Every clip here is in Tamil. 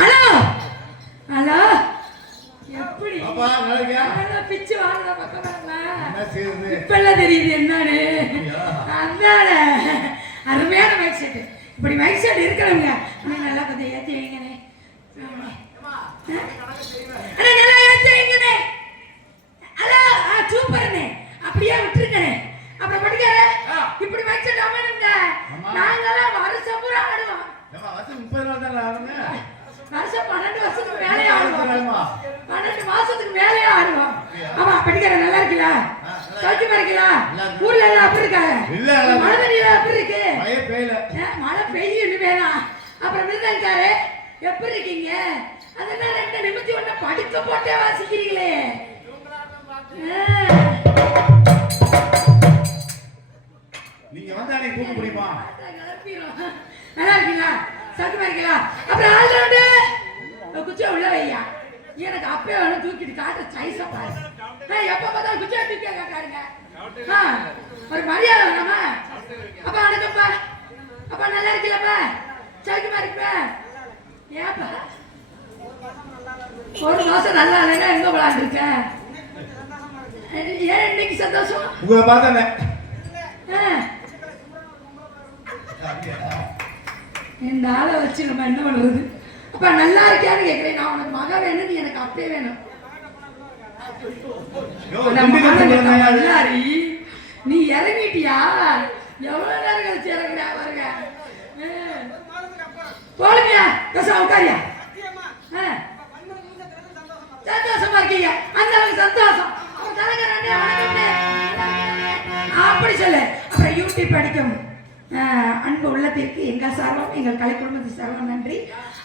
ஹலோ ஹலோ எப்படி பிச்சு வாங்குற பக்கம் இப்பெல்லாம் தெரியுது என்னன்னு அதனால அருமையான மைக் செட் இப்படி மைக் செட் இருக்கணுங்க நல்லா கொஞ்சம் ஏற்றி வைங்கண்ணே நல்லா ஏற்றி வைங்கண்ணே ஹலோ சூப்பர்ண்ணே அப்படியே விட்டுருங்கண்ணே அப்புறம் படிக்கார இப்படி மைக் செட் ஆமானுங்க நாங்கெல்லாம் வருஷம் பூரா ஆடுவோம் வருஷம் 12 வருஷத்துக்கு மேலே ஆடுவோம் 12 மாசத்துக்கு மேலே ஆடுவோம் ஆமா படிக்கிற நல்லா இருக்கீங்களா சௌக்கியமா இருக்கீங்களா ஊர்ல எல்லாம் அப்படி இருக்காங்க மழை தண்ணியில அப்படி இருக்கு மழை பெய்யும் வேணாம் அப்புறம் மிருதங்காரு எப்படி இருக்கீங்க அதெல்லாம் 2 நிமிஷம் ஒண்ணு படுக்க போட்டே வாசிக்கிறீங்களே நீங்க வந்தா நீ கூப்பிட முடியுமா நல்லா இருக்கீங்களா சௌக்கியமா இருக்கீங்களா அப்புறம் ஆல்ரவுண்டு குச்சியை உள்ள வையா எனக்கு அப்பயே வேணும் தூக்கிட்டு காட்ட சைஸா பாரு எப்ப பார்த்தா குச்சியை தூக்கி காட்டுங்க ஒரு மரியாதை வேணாமா அப்பா வணக்கம்ப்பா அப்பா நல்லா இருக்கீங்களப்பா சௌக்கியமா இருப்பா ஏப்பா ஒரு மாசம் நல்லா இல்லைன்னா எங்க விளாண்டுருக்க ஏன் இன்னைக்கு சந்தோஷம் உங்களை பார்த்தேன் இந்த ஆளை வச்சு நம்ம என்ன பண்றது அப்ப நல்லா இருக்கியான்னு கேட்கிறேன் நான் உனக்கு மக வேணும் நீ எனக்கு அப்பே வேணும் நீ இறங்கிட்டியா எவ்வளவு நேரம் கழிச்சு இறங்குறா பாருங்க போலுமியா பேச உட்காரியா சந்தோஷமா இருக்கீங்க அந்த அளவுக்கு சந்தோஷம் அப்படி சொல்லு அப்புறம் யூடியூப் படிக்கும் அன்பு உள்ளத்திற்கு எங்கள் சார்பம் எங்கள் கலை குடும்பத்தின் சார்பம் நன்றி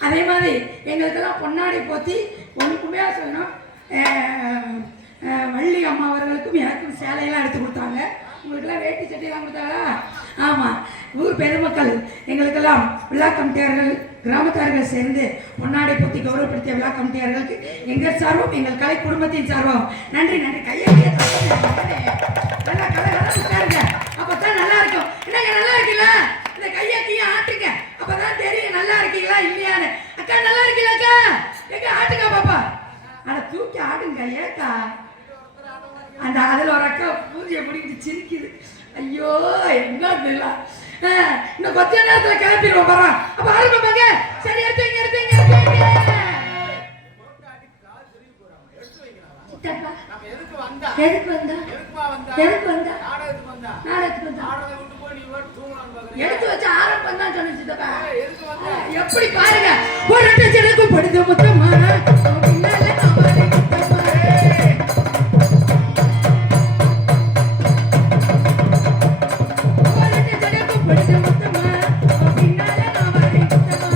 அதே மாதிரி எங்களுக்கெல்லாம் பொன்னாடை போத்தி ஒன்றுக்குமே சொல்லணும் வள்ளி அம்மா அவர்களுக்கும் எனக்கும் சேலையெல்லாம் எடுத்து கொடுத்தாங்க உங்களுக்கெல்லாம் வேட்டி சட்டையெல்லாம் கொடுத்தாங்களா ஆமாம் ஊர் பெருமக்கள் எங்களுக்கெல்லாம் விழா கமிட்டியார்கள் கிராமத்தார்கள் சேர்ந்து பொன்னாடை போத்தி கௌரவப்படுத்திய விழா கமிட்டியார்களுக்கு எங்கள் சார்பம் எங்கள் கலை குடும்பத்தின் சார்பம் நன்றி நன்றி கையெழுத்திய நல்லா கலை உட்காருங்க அப்பதான் நல்லா இருக்கும் என்னங்க நல்லா இருக்கீங்களா இந்த கையத்தையும் ஆட்டுங்க அப்பதான் தெரியும் நல்லா இருக்கீங்களா இல்லையான்னு அக்கா நல்லா இருக்கீங்களா அக்கா எங்க ஆட்டுக்கா பாப்பா அட தூக்கி ஆடுங்க ஏக்கா அந்த அதுல ஒரு அக்கா பூஜையை முடிக்கிட்டு சிரிக்குது ஐயோ என்ன தெரியல இன்னும் கொஞ்ச நேரத்துல கிளம்பிடுவோம் வரோம் அப்ப ஆரம்பிப்பாங்க சரி எடுத்து வைங்க எடுத்து வைங்க எடுத்து வைங்க எதுக்கு வந்தா எதுக்கு வந்தா நாடகத்துக்கு வந்தா எடுத்து வச்ச ஆரம்பம் தான் சொன்னிச்சுப்பா எப்படி பாருங்க ஒரு டச்சனுக்கு படுத்த மொத்தமா பின்னால அவரை முத்தமா ஒரு டச்சனுக்கு படுத்த மொத்தமா பின்னால அவரை முத்தமா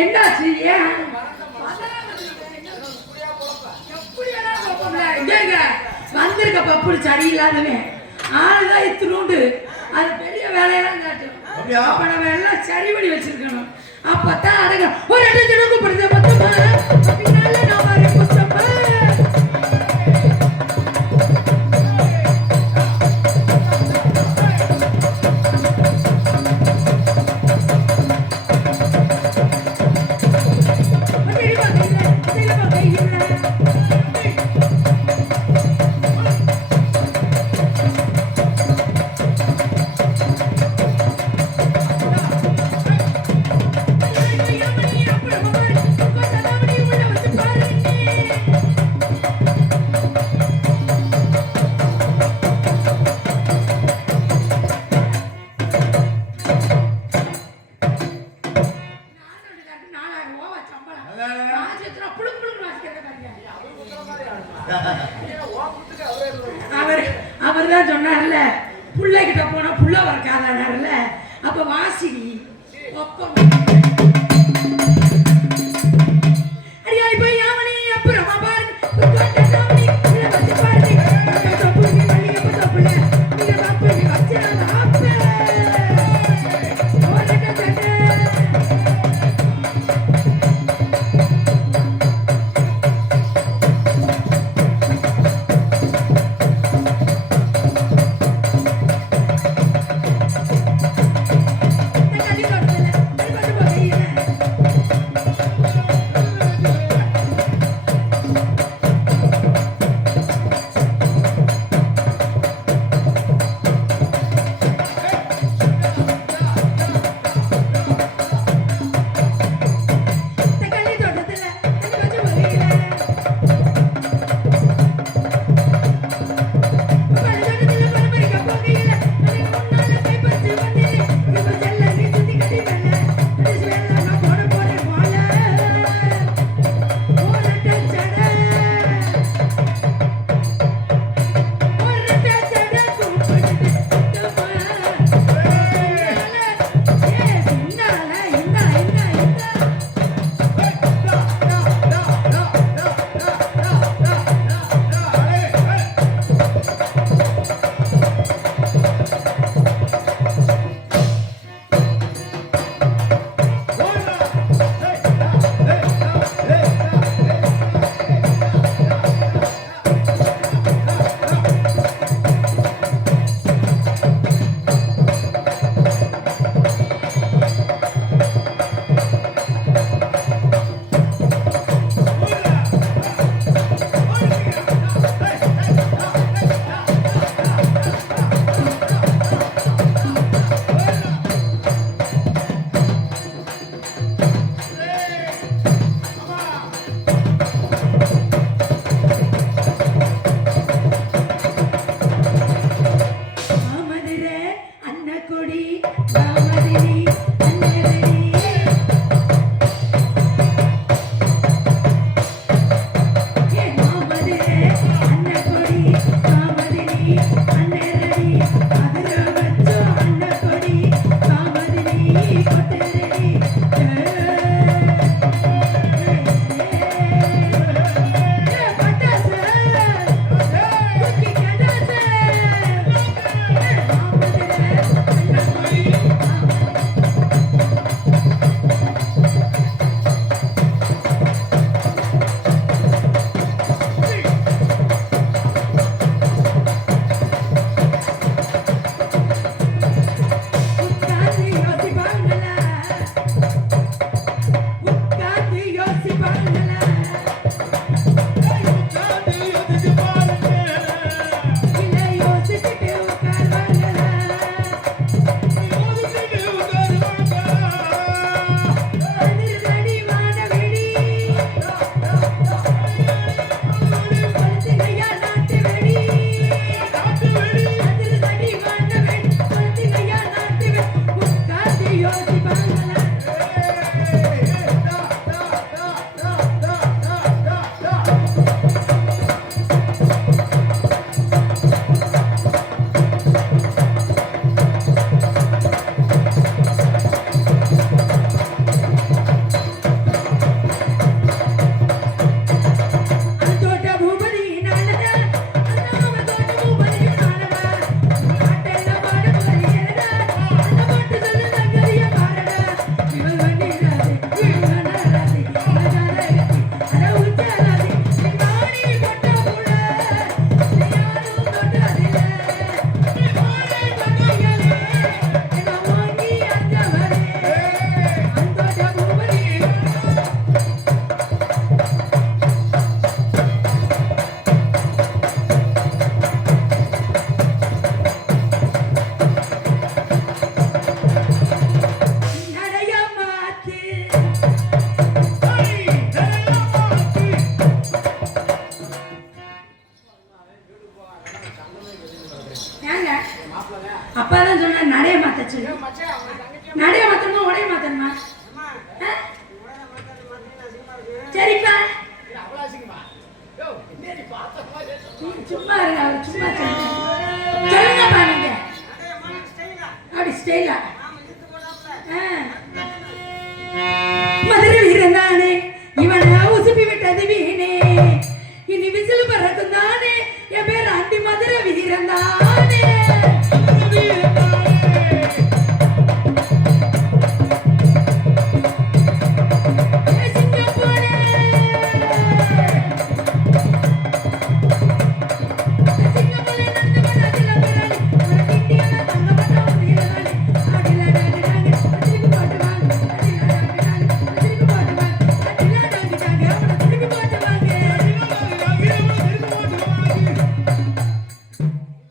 என்னாச்சு ஏன் வந்திருக்க பப்புடு சரியில்லாதவன் ஆளுதான் இத்தினூண்டு அது பெரிய வேலையெல்லாம் காட்டும் அப்ப நம்ம எல்லாம் சரி பண்ணி வச்சிருக்கணும் அப்பதான் அடங்க ஒரு இடத்துக்கு படுத்த மொத்தமா பின்னால நான் வரேன் மொத்தமா பாரு அப்ப வாசிடி ஒப்பம் அடியாடி போய் யாமனி அப்புறமா பாரு கொட்ட சாமி இத வச்சு பாரு தப்பு நீ மல்லிகை தப்புல நீங்க தப்பு நீ வச்சிராத அப்ப ஓரட்ட சட்டை அப்பாதான் சொன்ன நடைய மாத்த சொல்லு. நடைய மாத்தணுமா உடைய மாத்தணுமா? சரிப்பா சும்மா இருங்க, அவர் சும்மா சொல்லுங்கப்பா. நீங்க அப்படி ஸ்டைலா மதுரை வீரன் தானே இவனை உசுப்பி விட்டது வீணே இனி விசில் பறக்கும் தானே என் பேர் அண்டி மதுரை வீரன் தானே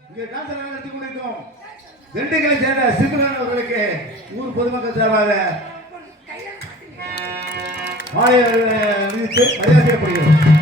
இங்கே டான்ஸ் நடத்தி கொண்டிருக்கோம் திண்டுக்கலை சேர்ந்த சிறுவன் அவர்களுக்கு ஊர் பொதுமக்கள் சார்பாக மாலை விதித்து மரியாதை செய்யப்படுகிறது.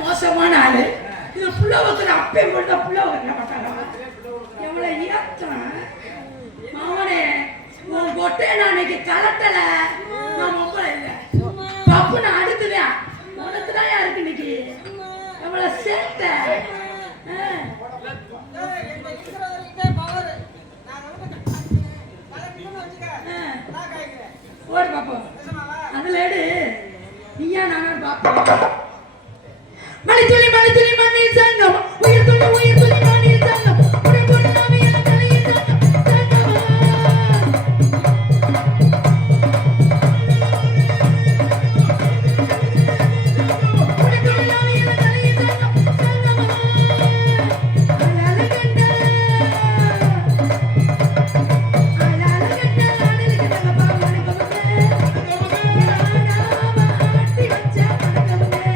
மோசமான ஆளு இது புள்ள வைக்கிற அப்பே போட்டு புள்ள வைக்கிற மாட்டாங்க எவ்வளவு ஏற்றம் மாவனே உன் கொட்டை நான் இன்னைக்கு கலட்டல நான் ரொம்ப இல்லை பப்பு நான் அடுத்துவேன் உனக்கு தான் யாருக்கு இன்னைக்கு எவ்வளவு சேட்டை ஓடு பாப்போம் அதுல எடு நீயா நானும் பாப்போம் மலைத்துளி மலைத்துளி மண்ணில் சங்கம் உயிர் துளி மண்ணில் சங்கம் உடல் பொருளாமை என தலையில் சங்கம் சங்கமா உடல் பொருளாமை என தலையில் சங்கம் சங்கமா அலால கண்ட ஆடலுக்கு தங்க பாவனுக்கு வந்து ஆடாம ஆட்டி வச்ச மனக்கவங்க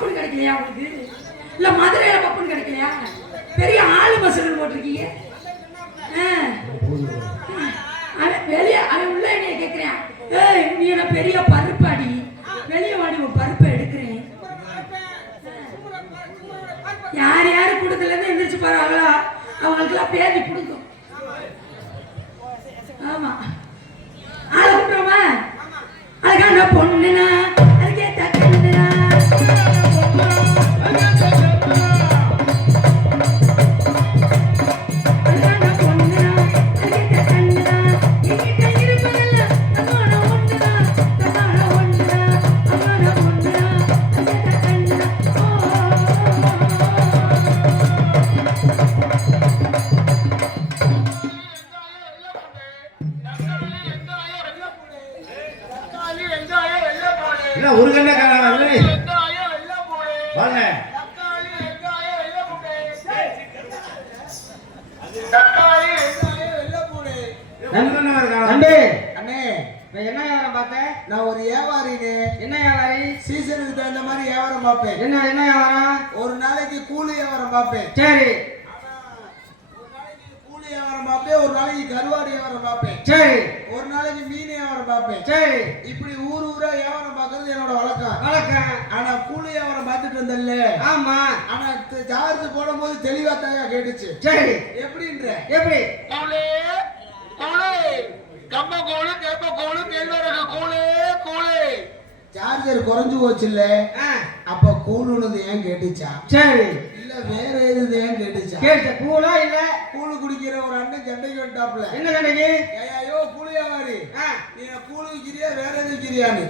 பப்புன்னு கிடைக்கலையா உங்களுக்கு? இல்ல மதுரையில பப்புன்னு கிடைக்கலையா? பெரிய ஆளு மசூல் போட்டிருக்கீங்க. வெளியே அவன் உள்ள என்னைய கேட்கிறேன், ஏய் நீ என்ன பெரிய பருப்பாடி, வெளியே வாடி உன் பருப்பை எடுக்கிறேன். யார் யாரு கூட்டத்துல இருந்து எந்திரிச்சு போறாங்களோ அவங்களுக்கெல்லாம் பேதி கொடுக்கும். ஆமா ஆளை கூப்பிடுறோமா? அதுக்கான பொண்ணுனா அதுக்கே தக்கணுனா ஒரு கண்ண காணாது என்ன வியாபாரம் பார்த்தேன்? நான் ஒரு வியாபாரிங்க. என்ன வியாபாரி? சீசனுக்கு தகுந்த மாதிரி வியாபாரம் பார்ப்பேன். என்ன என்ன வியாபாரம்? ஒரு நாளைக்கு கூலி வியாபாரம் பார்ப்பேன். சரி. ஒரு நாளைக்கு கூலி வியாபாரம் பார்ப்பேன், ஒரு நாளைக்கு கருவாடு வியாபாரம் பார்ப்பேன். சரி. ஒரு நாளைக்கு மீன் வியாபாரம் பார்ப்பேன். சரி. இப்படி ஊர் ஊரா வியாபாரம் பார்க்கறது என்னோட வழக்கம். ஆனா கூலி வியாபாரம் பார்த்துட்டு இருந்தல்ல. ஆமா. ஆனா சார்ஜ் போடும்போது தெளிவா தாயா கேட்டுச்சு. சரி. எப்படின்ற? எப்படி? கூலி கூலி கம்ம கோலு கேப்ப கோலு கேழ்வரகு கோலு கோலு. சார்ஜர் குறைஞ்சு போச்சு இல்ல, அப்ப கூலுனது ஏன் கேட்டுச்சா? சரி. இல்ல வேற எது ஏன் கேட்டுச்சா? கேட்ட கூலா இல்ல கூலு குடிக்கிற ஒரு அண்ணன் சண்டைக்கு வந்துட்டாப்ல. என்ன சண்டைக்கு? ஐயோ கூலு வியாபாரி, நீ கூலு விக்கிறியா வேற எது விக்கிறியான்னு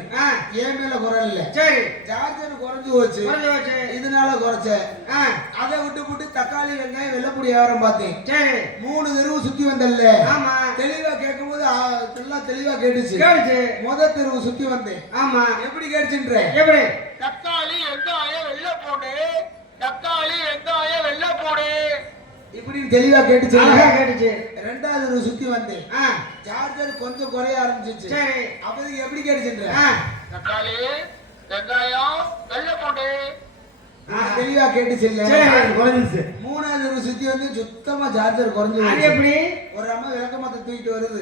ஏன் மேல குறை இல்ல. சரி. சார்ஜர் குறைஞ்சு போச்சு, இதனால குறைச்ச. அதை விட்டு தக்காளி வெங்காயம் வெள்ளப்பூடி வியாபாரம் பார்த்தேன். சரி. 3 தெருவு சுத்தி வந்தல்ல. ஆமா. தெளிவா கேட்கும் போது எல்லாம் தெளிவா கேட்டுச்சு. முதல் தெருவு சுத்தி வந்தேன். ஆமா. எப்படி கேட்டுச்சுன்ற? எப்படி? தக்காளி வெங்காயம் வெள்ளப்பூடி, தக்காளி வெங்காயம் வெள்ளப்பூடி இப்படின்னு தெளிவா கேட்டுச்சு. கேட்டுச்சு. 2வது தெருவு சுத்தி வந்தேன். சார்ஜர் கொஞ்சம் குறைய ஆரம்பிச்சிச்சு. சரி. அப்போதைக்கு எப்படி கேட்டுச்சுன்ற? தக்காளி வெங்காயம் வெள்ளப்பூடி தெளிவா கேட்டுச்சு இல்ல. குறைஞ்சிச்சு. 3வது தெருவு சுத்தி வந்து சுத்தமா சார்ஜர் குறைஞ்சு. எப்படி? ஒரு அம்மா விளக்கமாத்த தூக்கிட்டு வருது.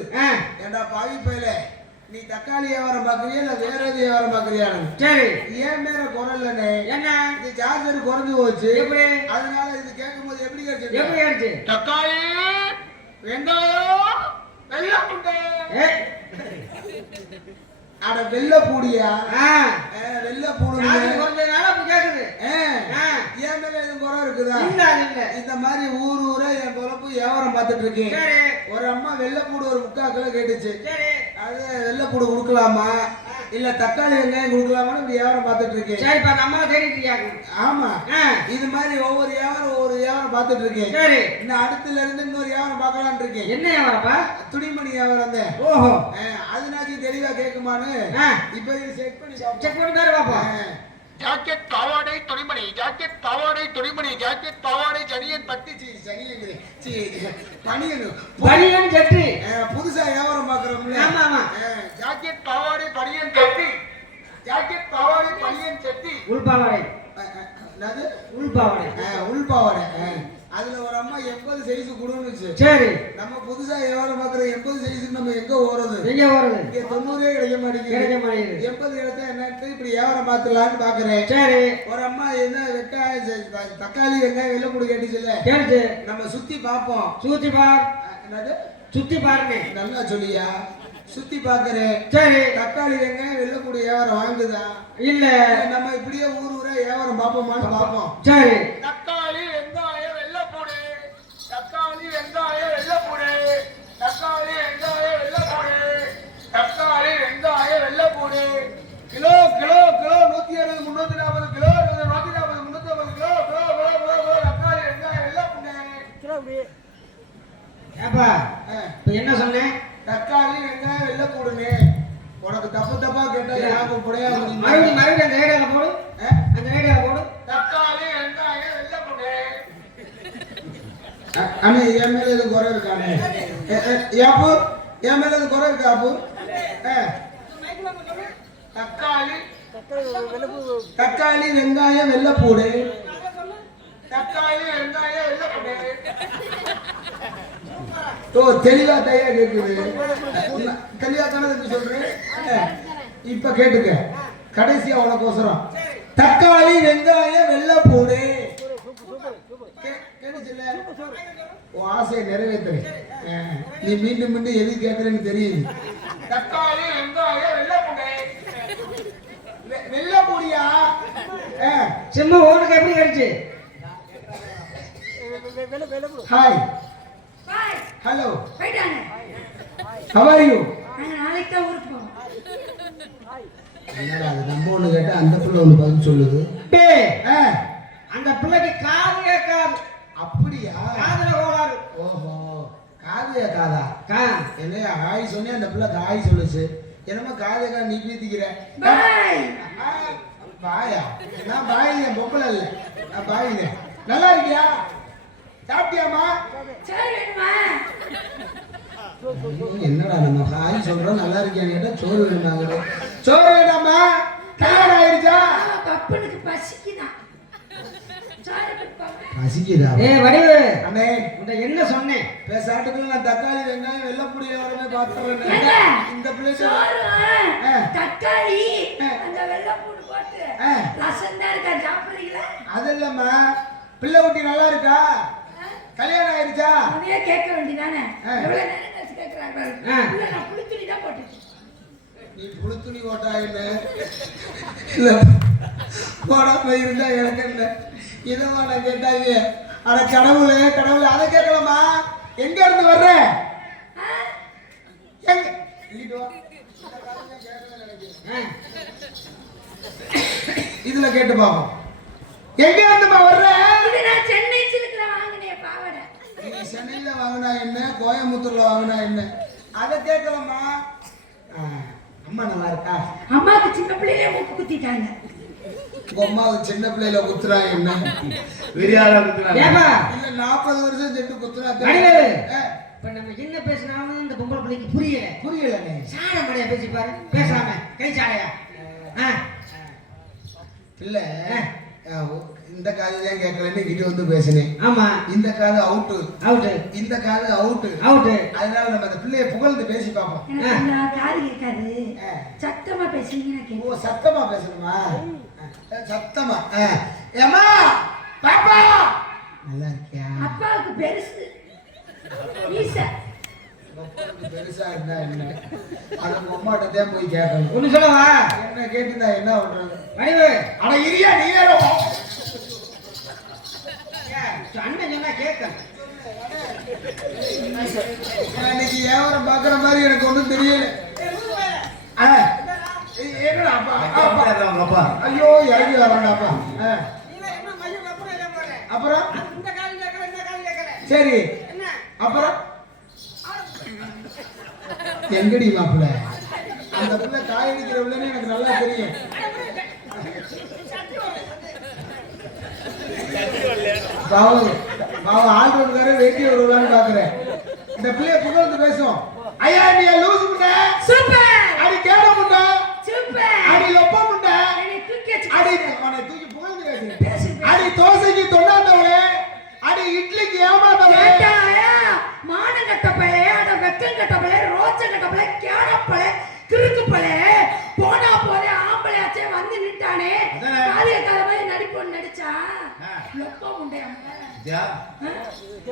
ஏண்டா பாவி பையல, நீ தக்காளி வியாபாரம் பாக்குறியா இல்ல வேற எது வியாபாரம் பாக்குறியா? சரி. ஏன் மேல குறையலன்னு? என்ன இது சார்ஜர் குறைஞ்சு போச்சு. எப்படி? அதனால இது கேட்கும் போது எப்படி கேட்டுச்சு? எப்படி கேட்டுச்சு? தக்காளி வெங்காயம் வெள்ளப்பூடி. அட வெள்ளப்பூடியா? வெள்ளப்பூடி கொஞ்ச நாளா கேக்குது. ஏன் மேல எதுவும் குறை இருக்குதா? இல்ல இல்ல. இந்த மாதிரி ஊர் ஊரா என் பொழப்பு வியாபாரம் பார்த்துட்டு இருக்கேன். ஒரு அம்மா வெள்ளப்பூடு ஒரு 3/4 கிலோ கேட்டுச்சு. அது வெள்ளப்பூடு கொடுக்கலாமா இல்ல தக்காளி வெங்காயம் கொடுக்கலாமான்னு வியாபாரம் பார்த்துட்டு இருக்கேன். சரி. நம்ம தேடிட்டு. ஆமா. இது மாதிரி ஒவ்வொரு வியாபாரம் பார்த்துட்டு இருக்கேன். சரி. இன்னும் அடுத்துல இருந்து இன்னொரு வியாபாரம் பார்க்கலான்னு இருக்கேன். என்ன வியாபாரப்பா? துணிமணி வியாபாரம் தான். ஓஹோ. அதுனாச்சும் தெளிவா கேட்குமான்னு இப்ப செக் பண்ணி பேர் பாப்போம். ஜாக்கெட் பாவாடை துணிமணி, ஜாக்கெட் பாவாடை துணிமணி, ஜாக்கெட் பாவாடை ஜனியன் பட்டி பனியன் சட்டி புதுசா வியாபாரம் பாக்குறோம்ல. ஆமா ஆமா. ஜாக்கெட் பாவாடை பனியன் சட்டி, ஜாக்கெட் பாவாடை பனியன் சட்டி உள்பாவாடை. என்னது உள்பாவாடை? உள்பாவாடை. அதுல ஒரு அம்மா 80 சைஸ் கொடுனுச்சு. சரி. நம்ம புதுசா வியாபாரம் பாக்குற 80 சைஸ் நம்ம எங்க ஓடுறது? எங்க ஓடுறது? இங்க 90 கிடைக்க மாட்டேங்குது. 80 இடத்த என்னன்னு இப்படி வியாபாரம் பாத்துலான்னு பாக்குறேன். சரி. ஒரு அம்மா என்ன தக்காளி வெங்காயம் வெள்ளப்பூடி கேட்டுச்சுல. கேட்டுச்சு. நம்ம சுத்தி பாப்போம். சுத்தி பார். என்னது சுத்தி பாருங்க? நல்லா சொல்லியா? சுத்தி பாக்குறேன். சரி. தக்காளி வெங்காயம் வெள்ளப்பூடி வியாபாரம் வாங்குதா இல்ல நம்ம இப்படியே ஊர் ஊரா வியாபாரம் பாப்போமான்னு பாப்போம். சரி. தக்காளி வெங்காயம் வெள்ளப்பூடி, தக்காளி வெங்காயம் வெள்ளப்பூடி, தக்காளி வெங்காயம் வெள்ளப்பூடி, தக்காளி வெங்காயம் வெள்ளப்பூடி kilo kilo kilo 160 340 kilo 140 350 kilo kilo kilo தக்காளி வெங்காயம் வெள்ளப்பூடி. ஏப்பா இப்ப என்ன சொன்னேன்? தக்காளி வெங்காயம் வெள்ளப்பூடுன்னு. உனக்கு தப்பா கேட்டா யாருக்கு புடையா? மறுபடியும் அந்த ரேடியோல போடு. அந்த ரேடியோல போடு. தக்காளி வெங்காயம் வெள்ளப்பூடு. அண்ணே என் மேல எதுவும் குறை இருக்கானே? யாப்பு என் மேல எதுவும் குறை இருக்கா? அப்பு தக்காளி தக்காளி வெங்காயம் வெள்ளைப்பூடு. தக்காளி வெங்காயம் வெள்ளைப்பூடு. ஓ தெளிவா தையா கேக்குது. தெளிவா தானே சொல்றேன். இப்ப கேட்டுக்க, கடைசியா உனக்கோசரம் தக்காளி வெங்காயம் வெள்ளைப்பூடு. உன் ஆசையை நிறைவேற்றுறேன். நீ மீண்டும் மீண்டும் எது கேட்கறேன்னு தெரியுது. தக்காளி வெங்காயம் வெள்ளைப்பூடு. வெள்ளைப்பூடியா? சிம்ம உனக்கு எப்படி கிடைச்சு? ஹாய் பாய் ஹலோ போயிட்டாங்க. how are you? நாங்க நாளைக்கு தான் ஊருக்கு போவோம். என்னடா அது நம்ம ஒண்ணு கேட்டா அந்த பிள்ளை ஒண்ணு பதில் சொல்லுது. டேய் அந்த பிள்ளைக்கு காது கேட்காது. அப்படியா? காதுல கோளாறு. ஓஹோ, காது காதா? கா என்னையா ஹாய் சொன்னே அந்த பிள்ளை ஹாய் சொல்லுச்சு. என்னமோ காது கா நீ பீத்திக்கிற. பாய் பாயா? நான் பாயினேன், பொம்பளை இல்ல. நான் பாயினேன். நல்லா இருக்கியா? சாப்பிட்டியாமா? சரி வேணுமா? என்னடா நம்ம ஹாய் சொல்றோம், நல்லா இருக்கியான்னு கேட்டா சோறு வேணுமாங்க. சோறு வேண்டாமா? கல்யாணம் ஆயிருச்சா? பப்பனுக்கு பசிக்குதான். சரி பாப்பா. பசிக்குதா? ஏய் வடிவு அண்ணே, உன்ட என்ன சொன்னேன்? பேசாட்டுக்குள்ள நான் தக்காளி வெங்காயம் வெள்ளைப்பூடிய வரமே ஏங்க, பாத்துறேன். இந்த பிள்ளைங்க சோறு, தக்காளி, அந்த வெள்ளைப்பூண்டு போட்டு ரசம் தான் இருக்கா, சாப்பிடுறீங்களா? அது இல்லம்மா, பிள்ளை குட்டி நல்லா இருக்கா? கல்யாணம் ஆயிருச்சா? அதையே கேட்க வேண்டியதானே? எவ்வளவு நேரம் கழிச்சு கேட்கறாங்க பாரு. இல்ல, நான் புளித்துணி தான் போட்டுருக்கேன். நீ புழு துணி போட்டா என்ன? இல்ல போடாம இருந்தா எனக்கு என்ன? இதமா நான் கேட்டாங்க. அட கடவுளே கடவுளே, அதை கேட்கலாமா? எங்க இருந்து வர்ற? எங்க இங்கிட்டு வா. இதுல கேட்டு பாப்போம். எங்க இருந்துமா வர்ற? இது நான் சென்னை சிலுக்குல வாங்கினேன் பாவாடை. நீ சென்னையில வாங்கினா என்ன, கோயம்புத்தூர்ல வாங்கினா என்ன, அதை கேட்கலாமா? அம்மா நல்லா இருக்கா? அம்மாவுக்கு சின்ன பிள்ளையிலே மூக்கு குத்திட்டாங்க. உங்க அம்மாவுக்கு சின்ன பிள்ளையில குத்துறாங்க என்ன? ஏப்பா இல்ல 40 வருஷம் சென்று குத்துறா. வடிவு இப்ப நம்ம என்ன பேசினாலும் இந்த பொம்பளை பிள்ளைக்கு புரியல. புரியல. நீ சாட மடையா பேசி பாரு. பேசாம கை சாடையா? இல்ல இந்த காது தான் கேட்கலன்னு கிட்ட வந்து பேசினேன். ஆமா, இந்த காது அவுட்டு அவுட்டு, இந்த காது அவுட்டு அவுட்டு. அதனால நம்ம அந்த பிள்ளைய புகழ்ந்து பேசி பார்ப்போம். எனக்கு அந்த காது கேட்காது. சத்தமா பேசுறீங்கன்னா ஓ கேட்கும். சத்தமா பேசணுமா? சத்தமா. ஏமா பாப்பா நல்லா இருக்கியா? அப்பாவுக்கு பெருசு ஈசா. பெருசா இருந்தா என்ன, அது அம்மாட்ட தான் போய் கேட்கணும். ஒண்ணு சொல்லவா? என்ன கேட்டுதான் என்ன பண்றது? வடிவு அட இரியா, நீ வேற அண்ணன் சொன்னா கேட்க. இன்னைக்கு வியாபாரம் பாக்குற மாதிரி எனக்கு ஒண்ணும் தெரியல. என்னடா அப்பா? ஐயோ இறங்கி வராண்டாப்பா. அப்புறம் சரி, அப்புறம் எங்கடி மாப்பிள்ள? அந்த பிள்ளை காய் அடிக்கிற பிள்ளைன்னு எனக்கு நல்லா தெரியும். பாவம் பாவம் ஆள்றதுக்கார வேட்டி வருவான்னு பாக்குறேன். இந்த பிள்ளைய புகழ்ந்து பேசும். ஐயா நீ லூசு முண்டை, சூப்பர், அடி கேட முண்டை, சூப்பர், அடி லொப்ப முண்டை, என்னை தூக்கி வச்சு அடி அவனை தூக்கி புகழ்ந்து பேசு. அடி தோசைக்கு தொண்ணாந்தவளே, அடி இட்லிக்கு ஏமாந்தவளே. கேட்டாயா? மானம் கட்ட பழைய, அட வெக்கம் கட்ட பழைய, ரோச்ச கட்ட பழைய, கேட பழைய, கிறுக்கு பழைய, போனா போதே ஆம்பளையாச்சே வந்து நின்ட்டானே. காலிய கால மாதிரி நடிப்பொண்ணு நடிச்சா லொப்ப முண்டையாம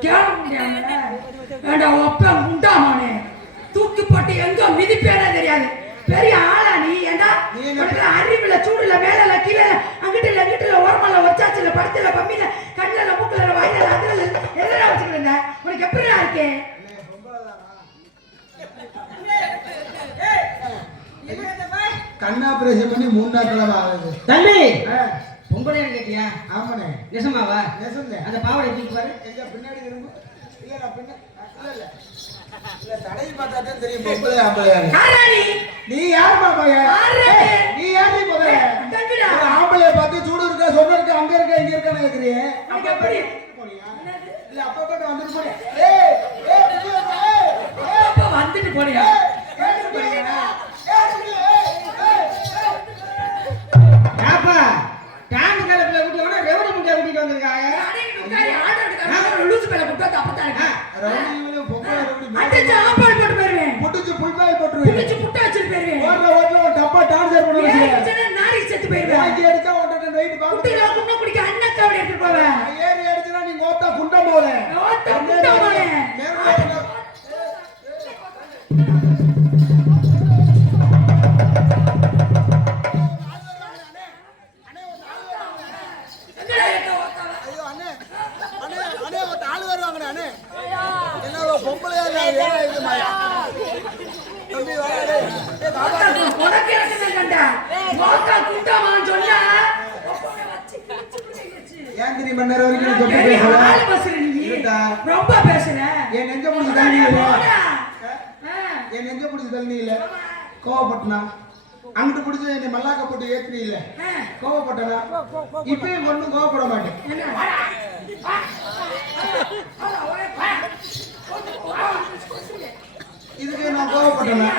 கேட முண்டையாம வேண்டா ஒப்ப முண்டாமானே தூக்கி போட்டு எங்க மிதிப்பேனே தெரியாது. பெரிய ஆளா நீ? ஏண்டா உனக்கு அறிவுல சூடுல மேல கீழே அங்கிட்டுல அங்கிட்டுல ஓரமால ஒச்சாச்சுல படத்துல பம்மில கண்ணுல மூக்குல வாயில அதுல எதனா வச்சுக்கிட்டு உனக்கு எப்படிடா இருக்கே? கண் ஆபரேஷன் பண்ணி 3 நாட்கள் ஆகுது. தம்பி பொம்பளை கேட்டியா? ஆமாண்ணே. நிஜமாவா? நெசந்தே. அந்த பாவாடை தூக்கி பாரு. எங்க பின்னாடி திரும்ப. இல்ல நான் பின்ன இல்ல இல்ல தடை பார்த்தா தான் தெரியும் பொம்பளை ஆம்பளையானு. ஆராணி நீ யார் மாமாயா? நீ யாரு முதல்ல? தங்குடா. ஒரு ஆம்பளைய பார்த்து சூடு இருக்கா, சொன்ன இருக்கா, அங்க இருக்கா, இங்க இருக்கான்னு கேக்குறீங்க. அப்ப எப்படி போறியா? இல்ல அப்பா கிட்ட வந்துட்டு போறியா? ஏய் ஏய் அப்ப வந்துட்டு போறியா? ஏய் ஏய் இங்க கூட்டிட்டு வந்திருக்காங்க அடிக்கிட்டு உட்காரி ஆடுறதுக்காக லூசு பேல கூப்பிட்டா தப்பா இருக்கு. ரவுடிங்களும் பொம்பளை ரவுடி அடிச்சு ஆப்பால் போட்டு போயிருவேன். புடிச்சு புல்பாய் போட்டுருவேன் புடிச்சு புட்டா வச்சுட்டு போயிருவேன். ஓட்ல ஒரு டப்பா டார்ச்சர் பண்ணி ஏய் வச்சிருக்கேன் பிரச்சனை நாரி செத்து போயிருவேன். வாங்கி அடிச்சா ஓட்ட வெயிட் பாக்க குட்டில குண்ண குடிக்க அண்ணன் கவடி எடுத்து போவேன். ஏறி அடிச்சா நீ ஓட்டா குண்ட போல ஓட்ட குண்ட போல. ஐயோ அண்ணே அண்ணே அண்ணே ஒரு ஆளு வருவாங்கண்ணே அண்ணே என்ன பொம்பளையா இது மாயா தம்பி வாடா உனக்கு என்ன கண்டா ஓட்ட குண்டமான்னு சொன்னா ஏன் தெரியுமா நேரம் வரைக்கும் தொட்டு பேசல ஆளு பேசுற நீ ரொம்ப பேசுற. என் நெஞ்ச புடிச்சு தள்ளி இல்ல என் நெஞ்ச புடிச்சு தள்ளி இல்ல கோவப்பட்டனா அங்கிட்டு புடிச்சு என்னை மல்லாக்க போட்டு ஏத்துறீ இல்ல கோவப்பட்டனா இப்பயும் ஒண்ணும் கோவப்பட மாட்டேன் இதுக்கு நான் கோவப்பட்டனா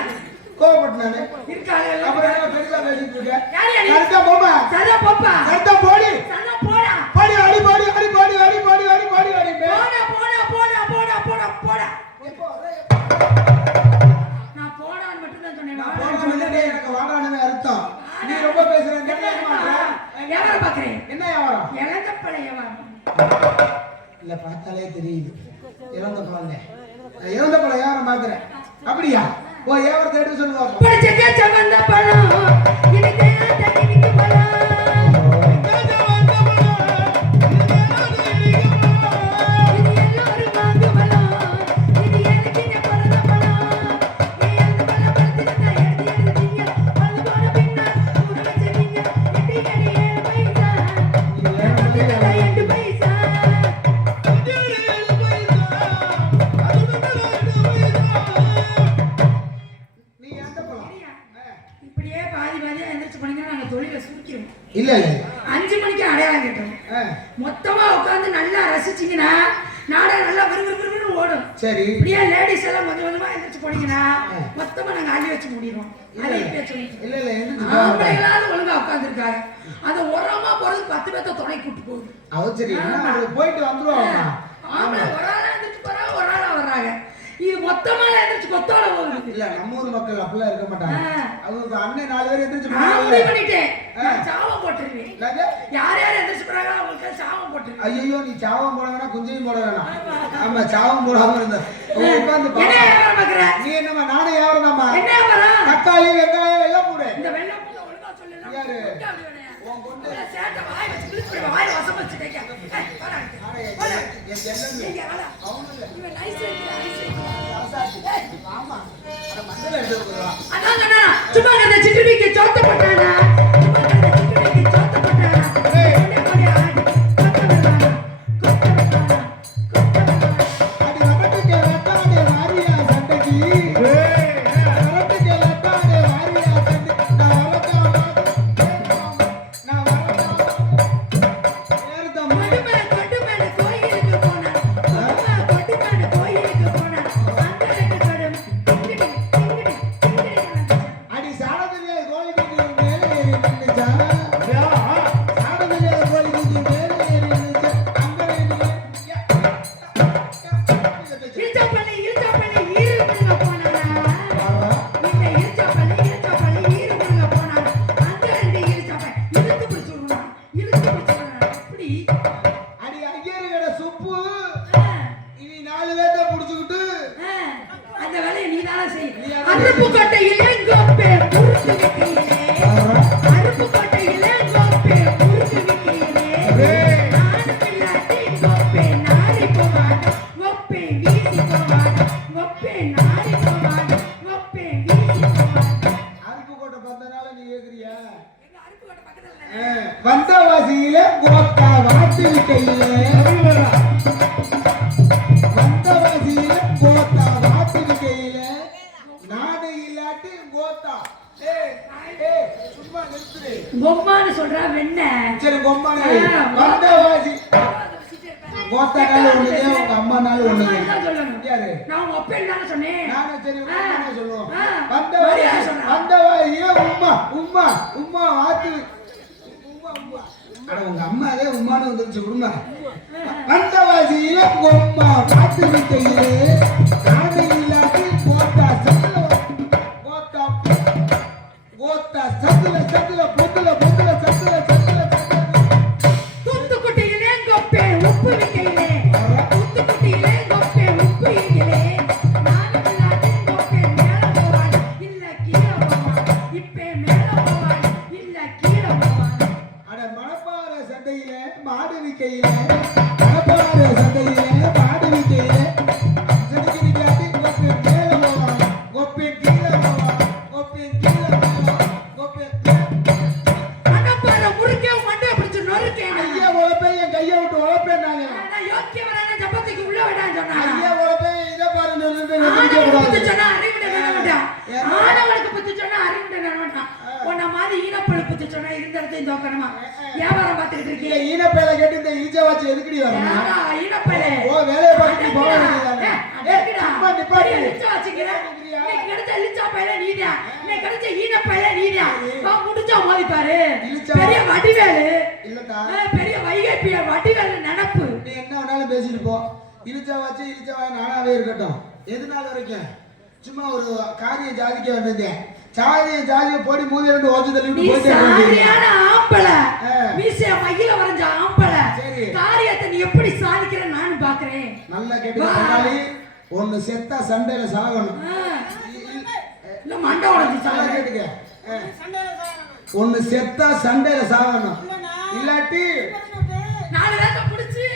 கோவப்பட்டனானே இருக்காளே அப்புறம் என்ன பெருசா பேசிட்டு இருக்க யாரு நீ? கரெக்டா போமா சதா போப்பா கரெக்டா போடி சதா போடா பாடி அடி பாடி அடி பாடி அடி பாடி அடி பாடி அடி போடா போடா போடா போடா போடா போடா நான் போடான்னு மட்டும் தான் சொன்னேன். நான் போனதே எனக்கு வாடானவே அர்த்தம் நீ ரொம்ப பேசுற என்ன வியாபாரம் பாக்குறேன். என்ன வியாபாரம் இழந்த பழைய வியாபாரம். இல்ல பார்த்தாலே தெரியுது இறந்த பழம் நான் இறந்த பழம் வியாபாரம் பாக்குறேன் அப்படியா ஓ வியாபாரத்தை எடுத்து சொல்லுவாங்க படிச்ச கேச்ச வந்த பழம் இன்னைக்கு தண்ணிக்கு பழம் இது எல்லாரும் வாங்க பழம் இது எனக்கு இந்த பழம் பழம் நீ அந்த பழம் பழுத்துட்டா எடுத்தீங்க பழம் போன பின்ன கூட வச்சீங்க எட்டி கடி 7 பைசா பழுத்துட்டா 8 பைசா நீ எந்த பழம் இப்படியே பாதி பாதியா எந்திரிச்சு பண்ணீங்கன்னா நாங்க தொழிலை சுருக்கிடுவோம். இல்ல இல்ல 5 மணிக்கு அடையாளம் கேட்டோம். மொத்தமா உட்கார்ந்து நல்லா ரசிச்சீங்கன்னா நாடகம் நல்லா விறுவிறுன்னு ஓடும். சரி இப்படியே லேடிஸ் எல்லாம் கொஞ்சம் கொஞ்சமா எந்திரிச்சு போனீங்கன்னா மொத்தமா நாங்க அள்ளி வச்சு முடிடுவோம். அதை இப்பயே சொல்லிட்டு இல்ல இல்ல ஆம்பளைங்களாவது ஒழுங்கா உட்கார்ந்துருக்காங்க. அந்த உரமா போறது 10 பேர்த்த துணை கூட்டு போகுது. அது சரி அது போயிட்டு வந்துருவாங்க ஆம்பளை ஒரு ஆளா எந்திரிச்சு போறாங்க, ஒரு ஆளா வர்றாங்க. இது மொத்தமா எந்திரிச்சு கொத்தோட போகுது. இல்ல நம்ம ஊர் மக்கள் அப்படிலாம் இருக்க மாட்டாங்க அவங்க அண்ணன் 4 பேர் எந்திரிச்சு நான் போனாங்க முடிவு பண்ணிட்டேன். நான் சாவம் போட்டுருவேன். என்னது? யார் யார் எந்திரிச்சு போறாங்க அவங்களுக்கு சாவம் போட்டுருவேன். ஐயோ நீ சாவம் போட வேணா குஞ்சையும் போட வேணாம் ஆமா சாவம் போடாம இருந்த உட்கார்ந்து என்ன வியாபாரம் பார்க்கற? நீ என்னமா நானே வியாபாரம்மா என்ன வியாபாரம்? தக்காளி வெங்காயம் எல்லாம் போடு இந்த வெள்ளை பூனை ஒழுங்கா சொல்லலாம். யாரு? உன் பொண்ணு சேட்டை வாய் வச்சு கிழிச்சு வாய் வசம் வச்சு கேக்க. ஏய் வாடா. வாடா. என் செல்லம் இங்க வாடா. இவன் நைஸ் நைஸ். ஆமா அட மண்டல எடுத்துறா அதான் அண்ணா சும்மா அந்த சிட்டுடிக்கு சோத்த போட்டானா. சும்மா அந்த சிட்டுடிக்கு சோத்த போட்டானா. ஏய் ஓடி ஆடி. அடி ரபட்டுக்கு ரட்டாடே வாரியா சட்டகி ரபட்டுக்கு ரட்டாடே வாரியா சட்டகி நான் வரதா ஏறுதம் கொட்டுமேடு கோயிலுக்கு போனா. கொட்டுமேடு கோயிலுக்கு போனா. அந்த ரெண்டு கடும் டிங்கிடி அடி சாடதிலே கோழி குஞ்சு மேலே ஏறி நின்னுச்சா சாடதிலே கோழி குஞ்சு மேலே ஏறி நின்னுச்சா அங்க இழுச்சப்பள்ளி ஈருக்குள்ள போனானா. இந்த இழுச்சப்பள்ளி ஈருக்குள்ள போனானா. அந்த ரெண்டு இழுச்சப்பள்ளி இழுத்து பிடிச்சுடுவான். அப்படி அடி ஐயரு கடை சுப்பு இனி 4 பேர்த்த புடிச்சுக்கிட்டு அந்த வேலையை நீதானே செய்ய. அருப்புக்கோட்டையிலே கோப்பே முறுக்கு விக்கையிலே. அருப்புக்கோட்டையிலே கோப்பே முறுக்கு விக்கையிலே. நாடு பிள்ளாட்டி கோப்பே நாரி போவாட. கோப்பே வீசி போவாட. கோப்பே நாரி போவாட. கோப்பே வீசி போவாட. அருப்புக்கோட்டை பந்தனால நீ கேக்குறியா எங்க அருப்புக்கோட்டை பக்கத்துல வந்தவாசியில கோத்தா வாட்டு விக்கையிலே வந்தவாசியில கோத்தா வாட்டு விக்கையிலே நாடு இல்லாட்டி கோத்தா சும்மா நிறுத்துரு பொம்மான்னு சொல்றா வெண்ண. சரி பொம்மான வந்தவாசி கோத்தானால ஒண்ணுதே உங்க அம்மானால ஒண்ணுதே சொல்லணும். யாரு நான் உங்க அப்பேன்னு தானே சொன்னேன். நானும் சரி உண்மையா சொல்லுவோம் மரியாதை சொல்றேன். வந்தவாசியில உம்மா உம்மா உம்மா வாத்து உம்மா உம்மா ஆனா உங்க அம்மாவே உமானு வந்துருச்சு விடுமா. வந்தவாசியில கொம்மா காத்து விட்டையிலே காதலில்லாட்டி கோத்தா சத்துல கோத்தா கோத்தா சத்துல சத்துல பொத்துல பொத்துல சத்துல சத்துல தூத்துக்குட்டியிலே கொப்பே உப்பு விக்கையிலே தூத்துக்குட்டியிலே கொப்பே உப்பு விக்கையிலே நானும் இல்லாட்டி கொப்பே மேல போவான் இல்ல கீழே போவான் இப்பே மேல போவான் இல்ல கீழே போவான். அட மணப்பாற சண்டையில மாடு விக்கையில மணப்பாற சண்டையில மாடு விக்கையில சண்டைக்கு நிக்காட்டி கொப்பே மேல போவான் கொப்பே கீழே போவான் கொப்பே கீழே போவான் கொப்பே மணப்பாற முறுக்கே மண்டை பிடிச்சு நொறுக்கேன். ஐயா உழப்பே என் கையை விட்டு உழப்பேன்னாங்க. நான் யோக்கியவரான ஜப்பத்துக்கு உள்ள விடான்னு சொன்னாங்க. ஐயா உழப்பே இதை பாரு ஆணவனுக்கு புத்தி சொன்னா அறிவுடன் நட மாட்டான். ஆணவனுக்கு புத்தி சொன்னா அறிவுடன் நட மாட்டான். உன்ன மாதிரி ஈனப்பழு புத்தி சொன்னா இருந்த இடத்தையும் தோக்கணுமா? வியாபாரம் பார்த்துக்கிட்டு இருக்கீங்க. ஈனப்பேல கேட்டு இந்த இழிச்ச வாட்சி எதுக்குடி வரணும்? யாரா ஈனப்பழு? ஓ வேலையை பார்த்துட்டு போக வேண்டியதானே. சும்மா நிப்பாட்டு. இழிச்ச வாட்சிக்கிற. இன்னைக்கு கிடைச்ச இழிச்சா பையல நீதான். இன்னைக்கு கிடைச்ச ஈனப்பையல நீதான். வா முடிச்சா மோதி பாரு. பெரிய வடிவேலு. இல்லடா. பெரிய வைகைப்பிய வடிவேலு நினைப்பு. நீ என்ன வேணாலும் பேசிட்டு போ. இழிச்ச வாட்சி இழிச்ச வாய் நானாவே இருக்கட்டும். எது நாள் வரைக்கும் சும்மா ஒரு காரியம் ஜாதிக்க வந்தேன். ஜாதியை போடி மூதி ரெண்டு ஓச்சு தள்ளி நீ விட்டு சாரியான ஆம்பளை. மீசைய மையில வரைஞ்ச ஆம்பளை. சரி. காரியத்தை நீ எப்படி சாதிக்கிற நானும் பாக்குறேன். நல்லா கேட்டு ஒன்னு செத்தா சண்டையில சாகணும். இல்ல மண்டை உடைஞ்சு சாக கேட்டுக்க. ஒன்னு செத்தா சண்டையில சாகணும். இல்லாட்டி நாலு வேக்க புடிச்சு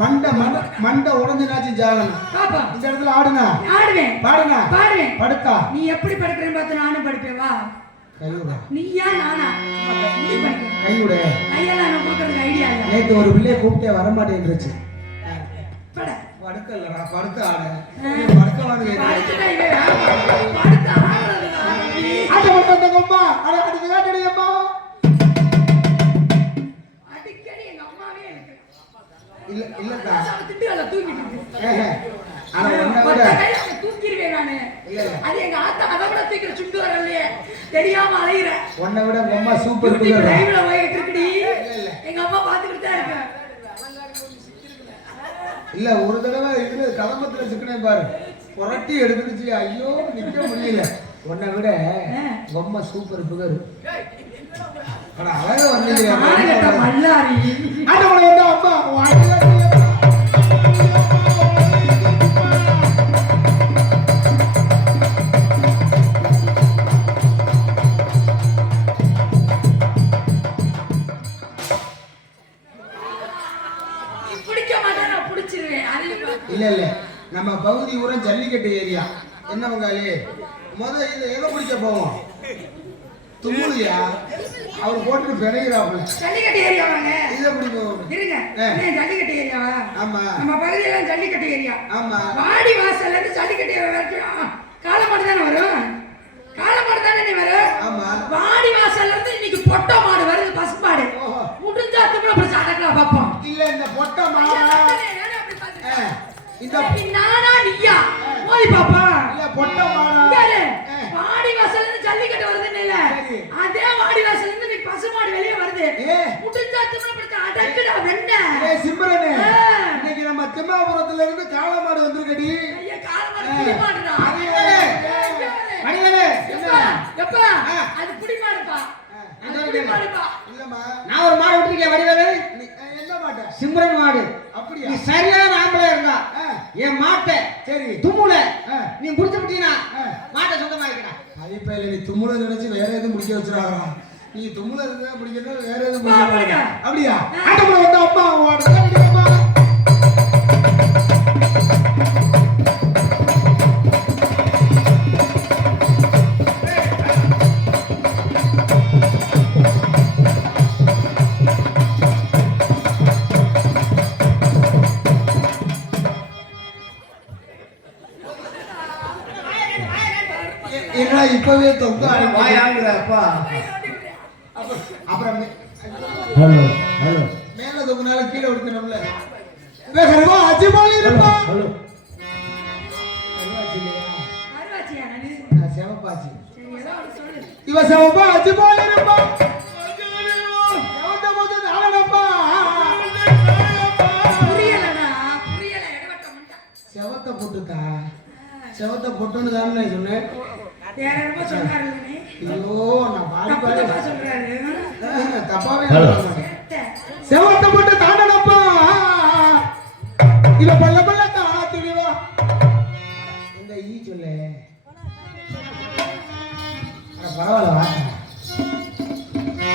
மண்டை உடஞ்சுனாச்சு சாகணும். பாப்பா இந்த இடத்துல ஆடுனா ஆடுவேன் பாடுனா பாடுவேன் படுத்தா நீ எப்படி படுக்கிறேன்னு பார்த்து நானும் படுப்பேன். வா கைவிட நீயா நானா கைவிட கையெல்லாம் நான் கொடுக்கறதுக்கு ஐடியா இல்ல. நேற்று ஒரு பிள்ளைய கூப்பிட்டே வரமாட்டேன்ருச்சு. பட படுக்க இல்லடா படுத்த ஆடு படுக்க வாங்க படுத்துட்டா இவன் படுத்து ஆடுறதுடா. ஆட்ட வந்தங்கம்மா அட அடுத்து காட்டடி அம்மா. அடிக்கடி எங்க அம்மாவே இருக்கு. இல்லடா திட்டுகள தூங்கிட்டு இருக்கு. ஆனா ஒண்ணு ஒத்த விட கையில அவனை தூக்கிடுவேன் நானு. இல்ல. அது எங்க ஆத்தா அதை விட தூக்கிற சுண்டு வரலையே தெரியாம அலையிறேன். ஒன்னை விட உங்க அம்மா சூப்பர் யூடியூப் பிள்ளை. லைவ்ல போயிட்டு இருக்குடி. இல்ல. எங்க அம்மா பாத்துக்கிட்டு தான் இருக்கு. இல்ல ஒரு தடவை இது கலமத்துல சிக்கனே பாரு புரட்டி எடுத்துருச்சு. ஐயோ நிக்க முடியல. உன்னை விட உங்க அம்மா சூப்பர் புகர். ஆனா அழகா வந்தீங்க. ஆனகட்ட மல்லாரி. ஆட்டோட வந்தா அம்மா வாடல. பிடிக்க மாட்டேன் நான் பிடிச்சிருவேன். இல்ல நம்ம பகுதி ஊரம் ஜல்லிக்கட்டு ஏரியா. என்ன பங்காளி இதை எதை பிடிக்க போவோம்? தும்முலியா அவர் போட்டு பிணைகிறாப்புல. ஜல்லிக்கட்டு ஏரியா வாங்க. இதை பிடிப்போம் இருங்க. ஜல்லிக்கட்டு ஏரியாவா? ஆமா நம்ம பகுதியில ஜல்லிக்கட்டு ஏரியா. ஆமா வாடி வாசல்ல இருந்து ஜல்லிக்கட்டு வரைக்கும் காளமாடு தானே வரும். காளமாடு தானே வரும். ஆமா வாடி வாசல்ல இருந்து இன்னைக்கு பொட்டை மாடு வருது. பசுமாடு முடிஞ்சா திரும்ப பிடிச்சு அடக்கலாம் பார்ப்போம். இல்ல இந்த பொட்டை இந்த நானா நீயா மோதி பாப்பா. இல்ல பொட்டை மாடா யாரு வாடி வாசல்ல இருந்து ஜல்லிக்கட்டு வருதுன்னு இல்ல. அதே வாடி வாசல்ல இருந்து நீ பசுமாடு வெளிய வருது. முடிஞ்சா திரும்ப பிடிச்சு அடக்குடா வெண்ண. சிம்மரனே இன்னைக்கு நம்ம திம்மாபுரத்துல இருந்து காளமாடு வந்திருக்கடி. ஐயா காளமாடு புடி மாடுடா. அடிங்களே எப்பா அது புடி மாடுப்பா. அது புடி மாடுப்பா. இல்லம்மா நான் ஒரு மாடு விட்டுருக்கேன் வடிவேலு. என்ன மாட்ட? சிம்ரன் மாடு. அப்படியா? நீ சரியான ஆம்பளையா இருந்தா என் மாட்டை சரி தும்முல நீ முடிச்சு விட்டீங்கன்னா மாட்டை சொந்தமாக்கிடா. ஐப்பையில நீ தும்முல நினைச்சு வேற எதுவும் முடிக்க வச்சிருக்காங்க. நீ தும்முல இருந்தா முடிக்கணும் வேற எதுவும் வா, முடிக்க. போடுங்க. அப்படியா? ஆட்டோல வந்த அம்மா அம்மா என்ன இப்பவே தொங்க வாயாங்கிறப்பா. அப்புறம் ஹலோ ஹலோ மேல தொங்குனால கீழே விடுக்கணும்ல. வேகமா அஜிமாலி இருப்பா. ஹலோ அருவாச்சியா நானு. நான் செவப்பாச்சி. சரி ஏதோ ஒன்று சொல்லு. இவ செவப்பா அஜிமாலி இருப்பா. எவன்ட போது நாளட பொட்டுக்கா செவத்த பொட்டுன்னு தானே சொன்னேன். வேற என்னமோ சொன்னாரு இல்லைனே. ஐயோ நான் பாடி தப்பு பாடி தப்பா சொல்றாரு. தப்பாவே செவத்த பொட்டு தாண்டனப்பா இவ பல்ல பல்ல தாத்திடுவா இந்த ஈ சொல்லு பரவாயில்ல வாங்க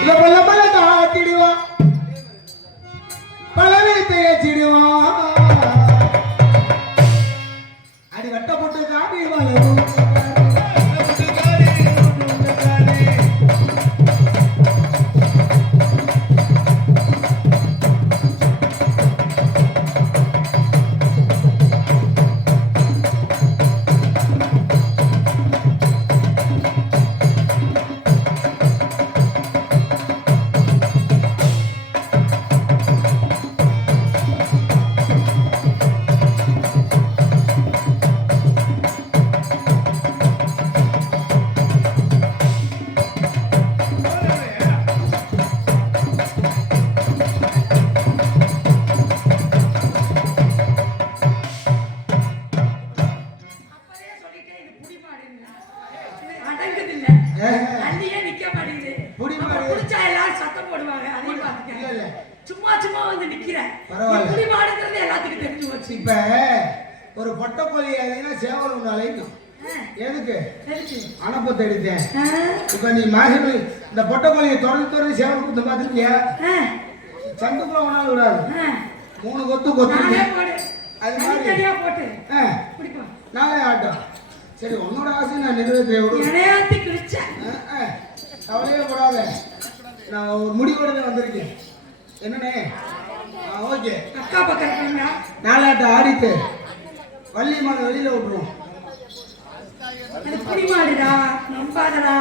இவ பல்ல பல்ல தாத்திடுவா பலவே தேய்ச்சிடுவா அடி வட்ட போட்டு காடி வளரும் அப்பவே சொல்லிட்டேன் இது புடி மாடுன்னு. அடங்குது இல்ல. அள்ளியே நிக்க மாட்டேங்குது. புடி மாடு. அப்புறம் புடிச்சா எல்லாரும் சத்தம் போடுவாங்க. அதையும் இல்ல, பாத்துக்க. இல்ல. சும்மா சும்மா வந்து நிக்கிறேன். பரவாயில்ல. புடி மாடுங்கிறது எல்லாத்துக்கும் தெரிஞ்சு போச்சு. இப்ப ஒரு பொட்டக்கோழி அதுனா சேவல் ஒன்று அழைக்கும் எதுக்கு தெரிஞ்சு. அனுப்பத்தை எடுத்தேன் ஆ, இப்ப நீ மகன் இந்த பொட்டக்கோழியை தொடர்ந்து சேவல் குத்த பார்த்துருக்கியா ஆ, சண்டுக்குள்ள ஒன்றால் விடாது ஆ. 3 கொத்து கொத்து நானே போடு. அது மாதிரி. தனியா போட்டு பிடிப்போம். நாளே ஆட்டம் சரி உன்னோட ஆசை நான் நிறைவேற்ற விடு இணையாத்தி கிழிச்சேன். கவலையே போடாத நான் ஒரு முடிவோட வந்திருக்கேன் என்னண்ணே ஓகே அக்கா பக்கம் இருக்கீங்களா? நாளாட்டம் ஆடிட்டு வள்ளி மாலை வெளியில விட்டுருவோம் அது புடி மாடுடா, நம்பாதடா.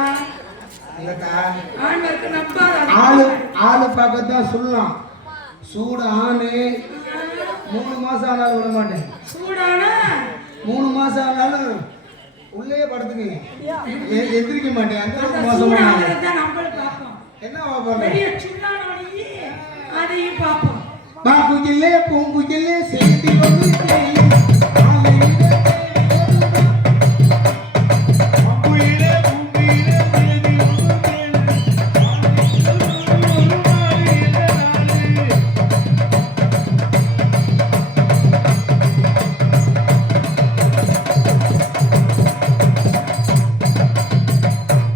இல்லக்கா ஆண்களுக்கு நம்பாத. ஆளு பார்க்கத்தான் சொல்லலாம் சூடு ஆணு 3 மாசம் ஆனாலும் விட மாட்டேன் சூடானா 3 மாசம் ஆனாலும் உள்ளே படுத்துக்குங்க எந்திரிக்க மாட்டேன் அந்த அளவுக்கு மோசமான ஆளு. சூடாகிறத நம்மளும் பார்ப்போம். என்ன பார்ப்பாங்க பெரிய சுண்ணானோடையே அதையும் பார்ப்போம். பாக்குகில்லே பூங்குகில்லே சேர்த்தி வந்து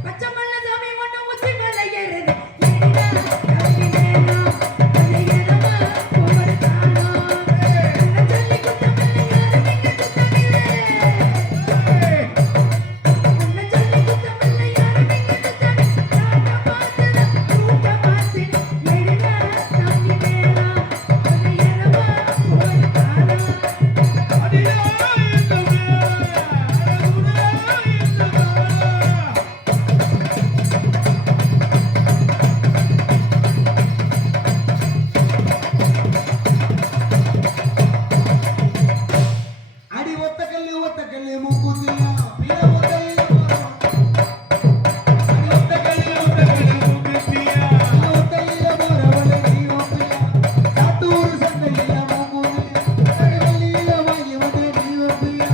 பச்சை மண்ணை சாமி மட்டும் உச்சி மேல ஏறுது. ஏறினா கவினேனா, கலையேறமா போடுதானா. என்ன சொல்லி குத்தமில்லை யாரும் இங்க குத்தமில்லை. என்ன சொல்லி குத்தமில்லை யாரும் இங்க குத்தமில்லை. கூட்ட மாத்துன ஏறினா கவினேனா, கலையேறமா போடுதானா. அடி ஒத்த கல்லு மூக்குத்தியா பிள்ளை ஒத்தையில போறோம் அடி ஒத்த கல்லு மூக்குத்தியா பிள்ளை ஒத்தையில போறவளே நீ ஒப்பியா சாத்தூர் சந்தையில மூக்குத்தியா அடி வழியில வாங்கி வந்து நீ ஒப்பியா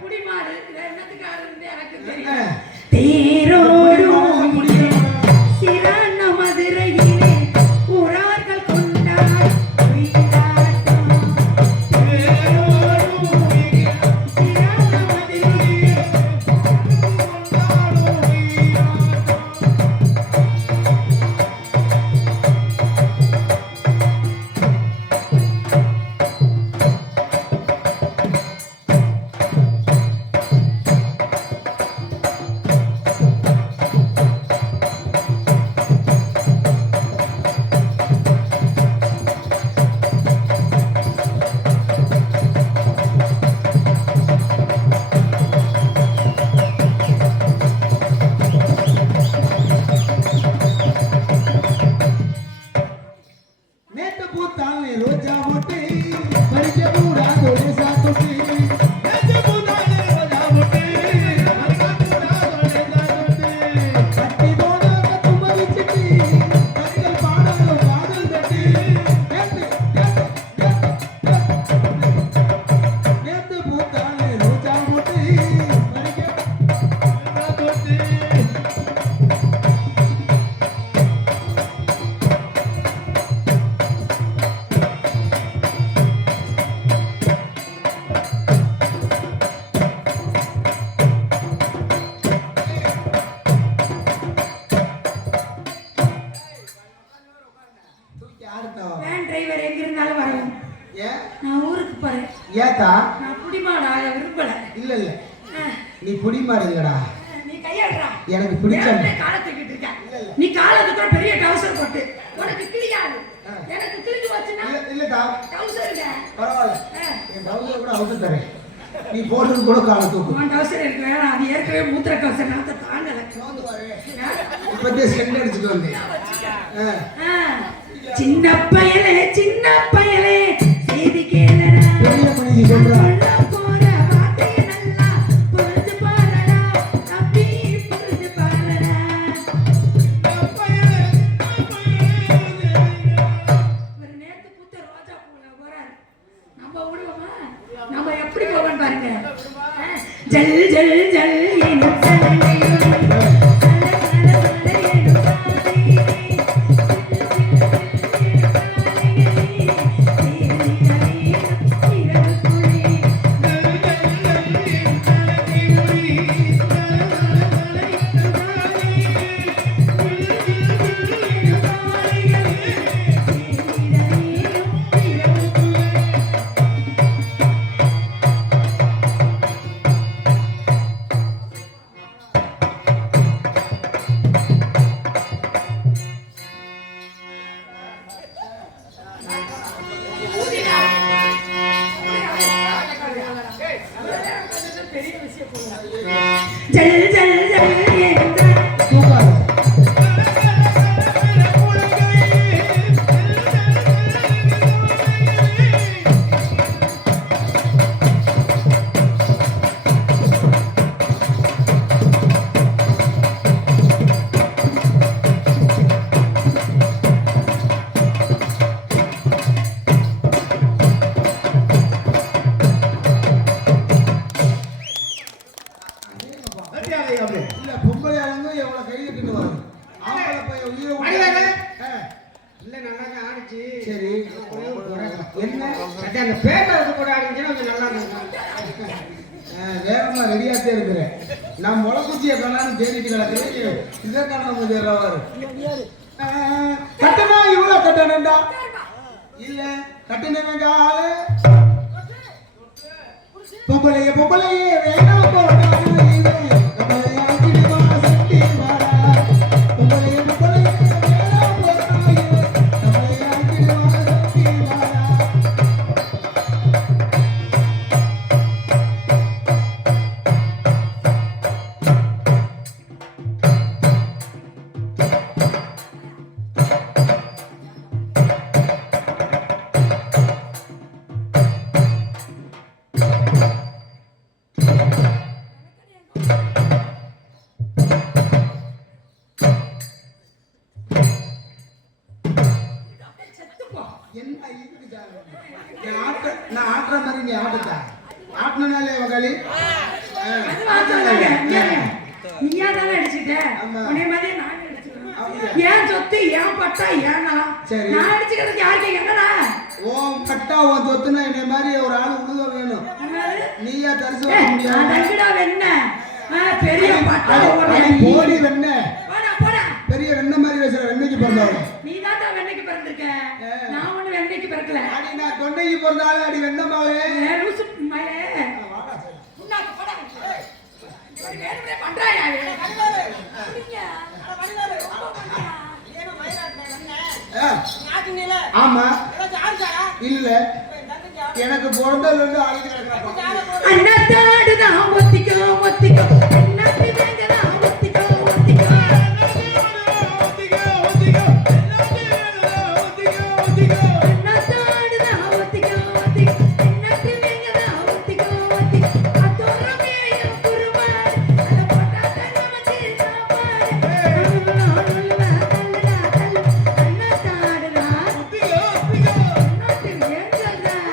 புடி மாடு இது என்னத்துக்கு ஆடுதுன்னு எனக்கு தெரியும். தேரோடும் சிறான மதுரையிலே ஊரார்கள் கொண்டாடும் ஒயிலாட்டம். தேரோடும் சிறான மதுரையிலே கொண்டாடும் ஒயிலாட்டம். ஏத்தா நான் புடிமாடு ஆக விரும்பல. இல்ல இல்ல ஆ, நீ புடி மாடுங்கடா நீ கையாடுறா. எனக்கு பிடிச்ச ஏற்கனவே காலை தூக்கிட்டு இருக்க. நீ காலை தூக்குற பெரிய டவுசர் போட்டு உனக்கு கிழியாது. எனக்கு கிழிஞ்சு வச்சுன்னா இல்ல இல்லடா டவுசருங்க. பரவாயில்ல என் டவுசர் கூட அவுத்து தரேன் நீ போடுறது கூட காலை தூக்கு உன் டவுசர் எனக்கு வேணாம். அது ஏற்கனவே மூத்திர கவசம் நாத்த தாங்கல. இப்பதே சென்ட் அடிச்சுட்டு வந்தேன் ஆ, சின்ன பயலே செய்தி கேளடா. பெரிய மனுஷி சொல்றா சொல்ல போற வார்த்தையை நல்லா புரிஞ்சு பாருடா. தம்பி புரிஞ்சு பாருடா. ஒரு நேத்து பூத்த ரோஜா பூல போறாரு. நம்ம விடுவோமா? நம்ம எப்படி போவோம்னு பாருங்க. ஜல் ஜல் ஜல் எனும் சலங்கையும் ஜல் ஜல் ஜல் என்றார். தூக்காத இல்ல பொம்பளை ஆளுங்க எவ்வளவு கை கட்டிட்டு வாங்க ஆம்பளை பையன் உயிரை அடிவாங்க. விட்டு இல்ல நல்லா தான் ஆடிச்சு. சரி என்ன சரி, அந்த பேட்டை வந்து கூட ஆடிச்சுன்னா கொஞ்சம் நல்லா இருக்கும். வேகமா ரெடியாத்தே இருக்கிறேன் நான் முளைக்குச்சியை காணான்னு தேடிட்டு கிடக்குறேன் இதை காணாம தேடுறவாரு கட்டணா இவ்வளவு கட்டணம்டா இல்ல கட்டணம் ஆளு பொம்பளையே வேணாம் என்ன இருக்குதா நான் ஆட்டுற மாதிரி நீ ஆட்டுதா ஆட்டினாலே வகாலி அது வாசல்தாங்க. நீயா தானே அடிச்சுட்ட. ஆமா. உன்னை மாதிரியே நானும் அடிச்சுக்கிறேன். அப்படியா? ஏன் சொத்து ஏன் பட்டா ஏன்னா சரி. நான் அடிச்சுக்கிறதுக்கு யாருக்கு என்னடா? ஓம் கட்டா உன் தொத்துனா என்னை மாதிரி ஒரு ஆள் உழுத வேணும் என்னது? நீயா தரிசு ஏய், வைக்க முடியாது நான் தங்கிடா வெண்ண. பெரிய பட்டா போடி வெண்ண போடா போடா. பெரிய வெண்ண மாதிரி பேசுற வெண்ணைக்கு பிறந்தவங்க நீ தான் வெண்ணைக்கு பிறந்திருக்க. நான் ஒண்ணு வெண்ணைக்கு பிறக்கல. அடி நான் தொண்டைக்கு பிறந்தாலும் அடி வெண்ணமாவே லூசு மயிலே. உன்னாக்கு போடா. இவன் வேணும்னே பண்றாயா இவன்? புடிங்க. ரொம்ப பண்றா. ஆமா இல்ல எனக்கு பிறந்ததுல இருந்து ஆளுக்கு அண்ணாத்தாடு தான் ஒத்திக்கோ ஒத்திக்கோ அண்ணாத்தி வேங்க தான் ஒத்திக்கோ ஒத்திக்கோ அண்ணாத்தாடு தான் ஒத்திக்கோ ஒத்திக்கோ அண்ணாத்தி வேங்க தான் ஒத்திக்கோ ஒத்திக்கோ அத்தோரமே குருமா அத போட்டா தண்ணி வச்சி சாப்பாடு அண்ணாத்தாடு தான் ஒத்திக்கோ ஒத்திக்கோ அண்ணாத்தி வேங்க தான்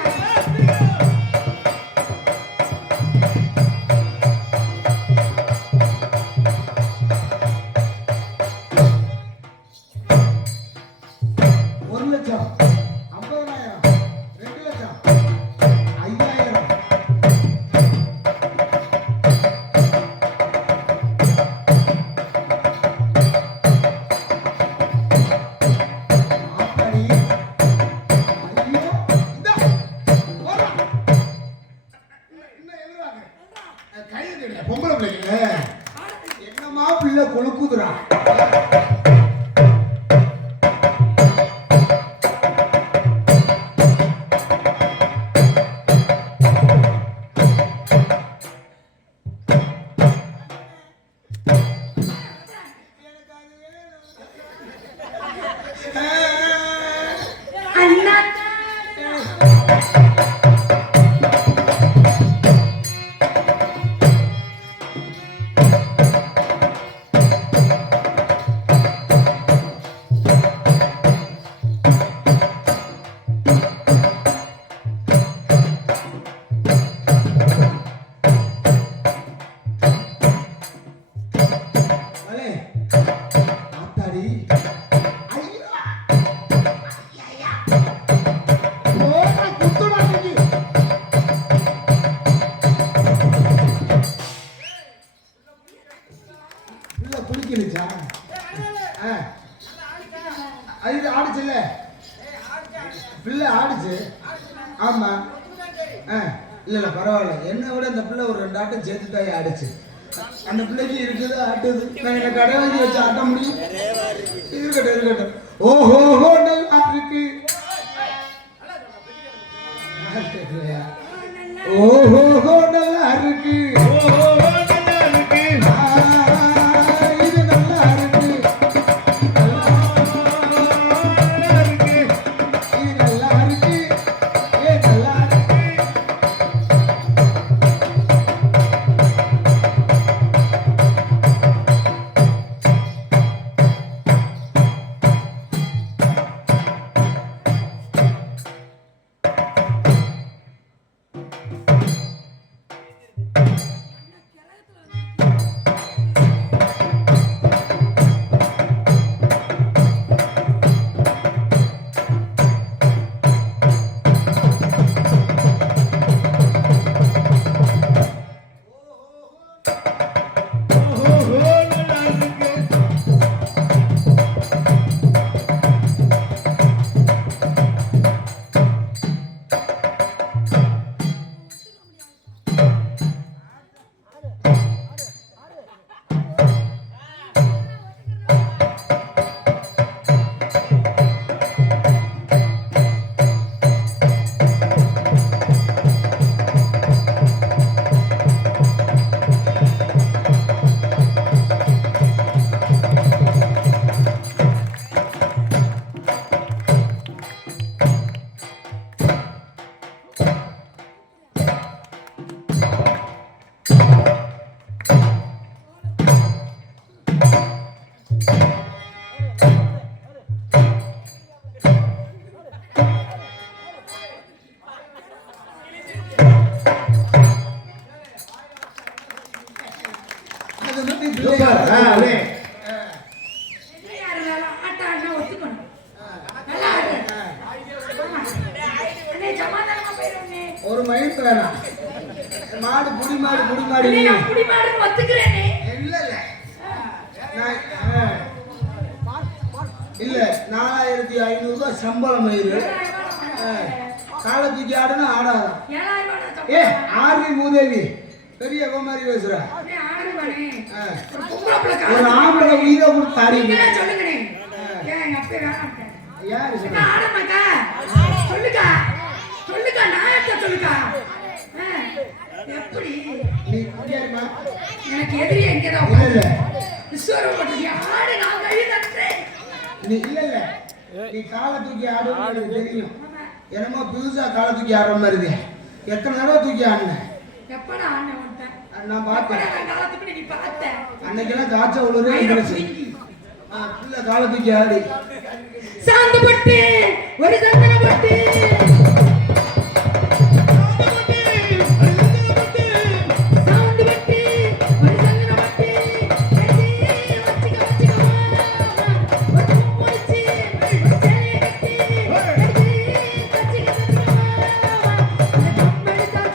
கைது பொம்பளை பிள்ளைங்க என்னமா பிள்ளை கொழுக்குதுரா அண்ணா அலே ஆத்தாடி ஐயா ஐயா ஓட குத்துடா நீ பிள்ளை குளிக்கணுச்சா அது ஆடுச்சுல்ல பிள்ளை ஆடுச்சு ஆமா இல்ல பரவாயில்ல என்னை விட இந்த பிள்ளை ஒரு 2 ஆட்டம் சேர்த்துட்டாய் ஆடுச்சு அந்த பிள்ளைக்கு இருக்குது ஆட்டுது நான் என்ன கடை வாங்கி வச்சு ஆட்ட முடியும் இருக்கட்டும் ஓஹோ நல்லா இருக்கு ஓஹோ நல்லா இருக்கு இது நல்லா இருக்கு இது நல்லா இருக்கு ஏ நல்லா இருக்கு அது வந்து சூப்பர் அலே யார் இருந்தாலும் ஆட்ட ஆடினா ஒத்துக்கணும் நல்லா ஆடு அண்ணே சமாதானமா போயிடும்னே ஒரு மயிர் வேணாம் மாடு புடி மாடு அண்ணே நான் குடி மாடுன்னு ஒத்துக்கிறேனே இல்ல இல்ல நான் இல்ல 4500 ரூபாய் சம்பளம் மயிறு காலை தூக்கி ஆடுனா ஆடாதான் 7000 ரூபாய் ஏ ஆர்வி மூதேவி பெரிய மாதிரி பேசுற அண்ணே ஆடுவானே ஆ. ஒரு பொம்பளை பிள்ளை ஒரு ஆம்பளை உயிரை கொடுத்து ஆடி நீங்களே சொல்லுங்கண்ணே ஏன் எங்க அப்பே வேணாம் யாரு என்ன சொன்னா? ஆடமாக்கா சொல்லுக்கா சொல்லுக்கா நாயத்தை சொல்லுக்கா எப்படி நீ குடியாருமா எனக்கு எதிரி எங்கதான் இல்ல இல்ல விஸ்வரம் போட்டு ஆடு நான் கை தட்டுறேன் நீ இல்ல இல்ல நீ காலை தூக்கி ஆடுறது எனக்கு தெரியும் என்னமோ புதுசா காலை தூக்கி ஆடுற மாதிரி இருக்கு. எத்தனை தடவை தூக்கி ஆடினேன் எப்படா ஆண்டை வந்துட்டேன் நான் பார்த்தேன் எப்படா நான் காலத்துக்கு நீ பார்த்தேன் அன்னைக்கெல்லாம் காய்ச்சல் உழுது ஆயிரம் பிடிங்கி. பிள்ளை காலை தூக்கி ஆடி சாந்து பட்டு ஒரு சந்தன பட்டு சாந்து பட்டு ஒரு சந்தன பட்டு ஒரு முடிச்சு ஒரு சேலையை கட்டி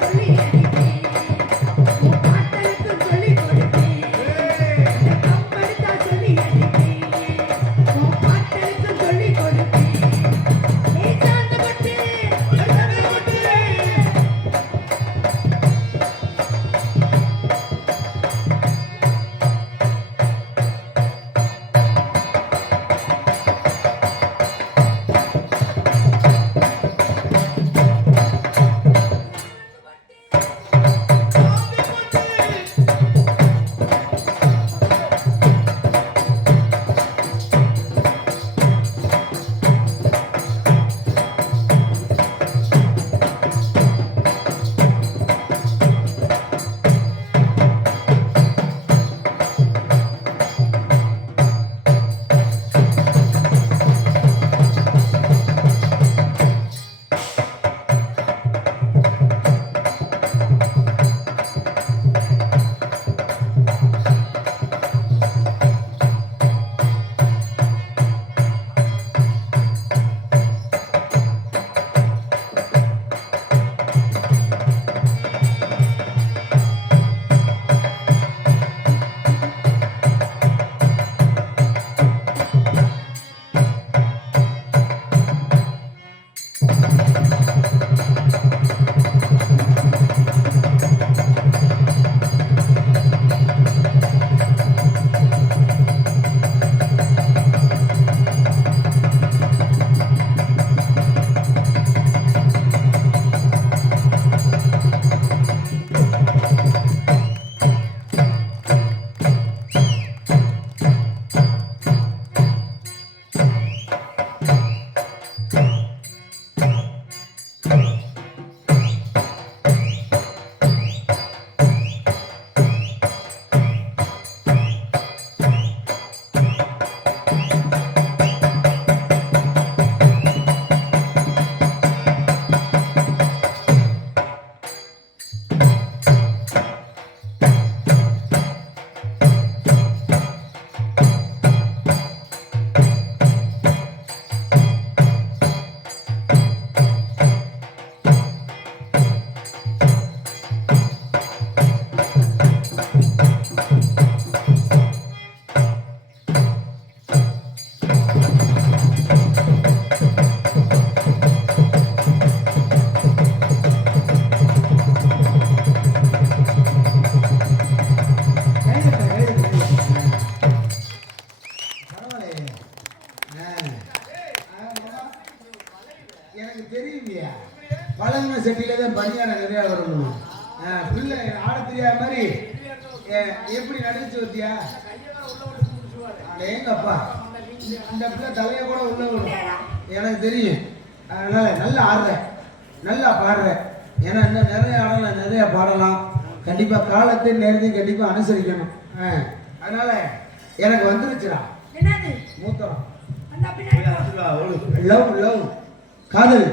சொல்லி பாட்டலுக்கு சொல்லி கொடுப்பேன் கம்பெடுத்தா சொல்லி அடிப்பேன் பாட்டலுக்கு சொல்லி கொடுப்பேன் சாந்தப்பட்டு பிள்ளை ஆட தெரியாத மாதிரி எப்படி நடிச்சு வத்தியா? எங்கப்பா இந்த பிள்ளை தலைய கூட உள்ள விடும் எனக்கு தெரியும். அதனால நல்லா ஆடுற, நல்லா பாடுற. ஏன்னா இன்னும் நிறைய ஆடலாம், நிறைய பாடலாம். கண்டிப்பா காலத்தையும் நேரத்தையும் கண்டிப்பா அனுசரிக்கணும். அதனால எனக்கு வந்துருச்சுடா என்னது மூத்தரம். அந்த பின்னாடி லவ் லவ் காதல்.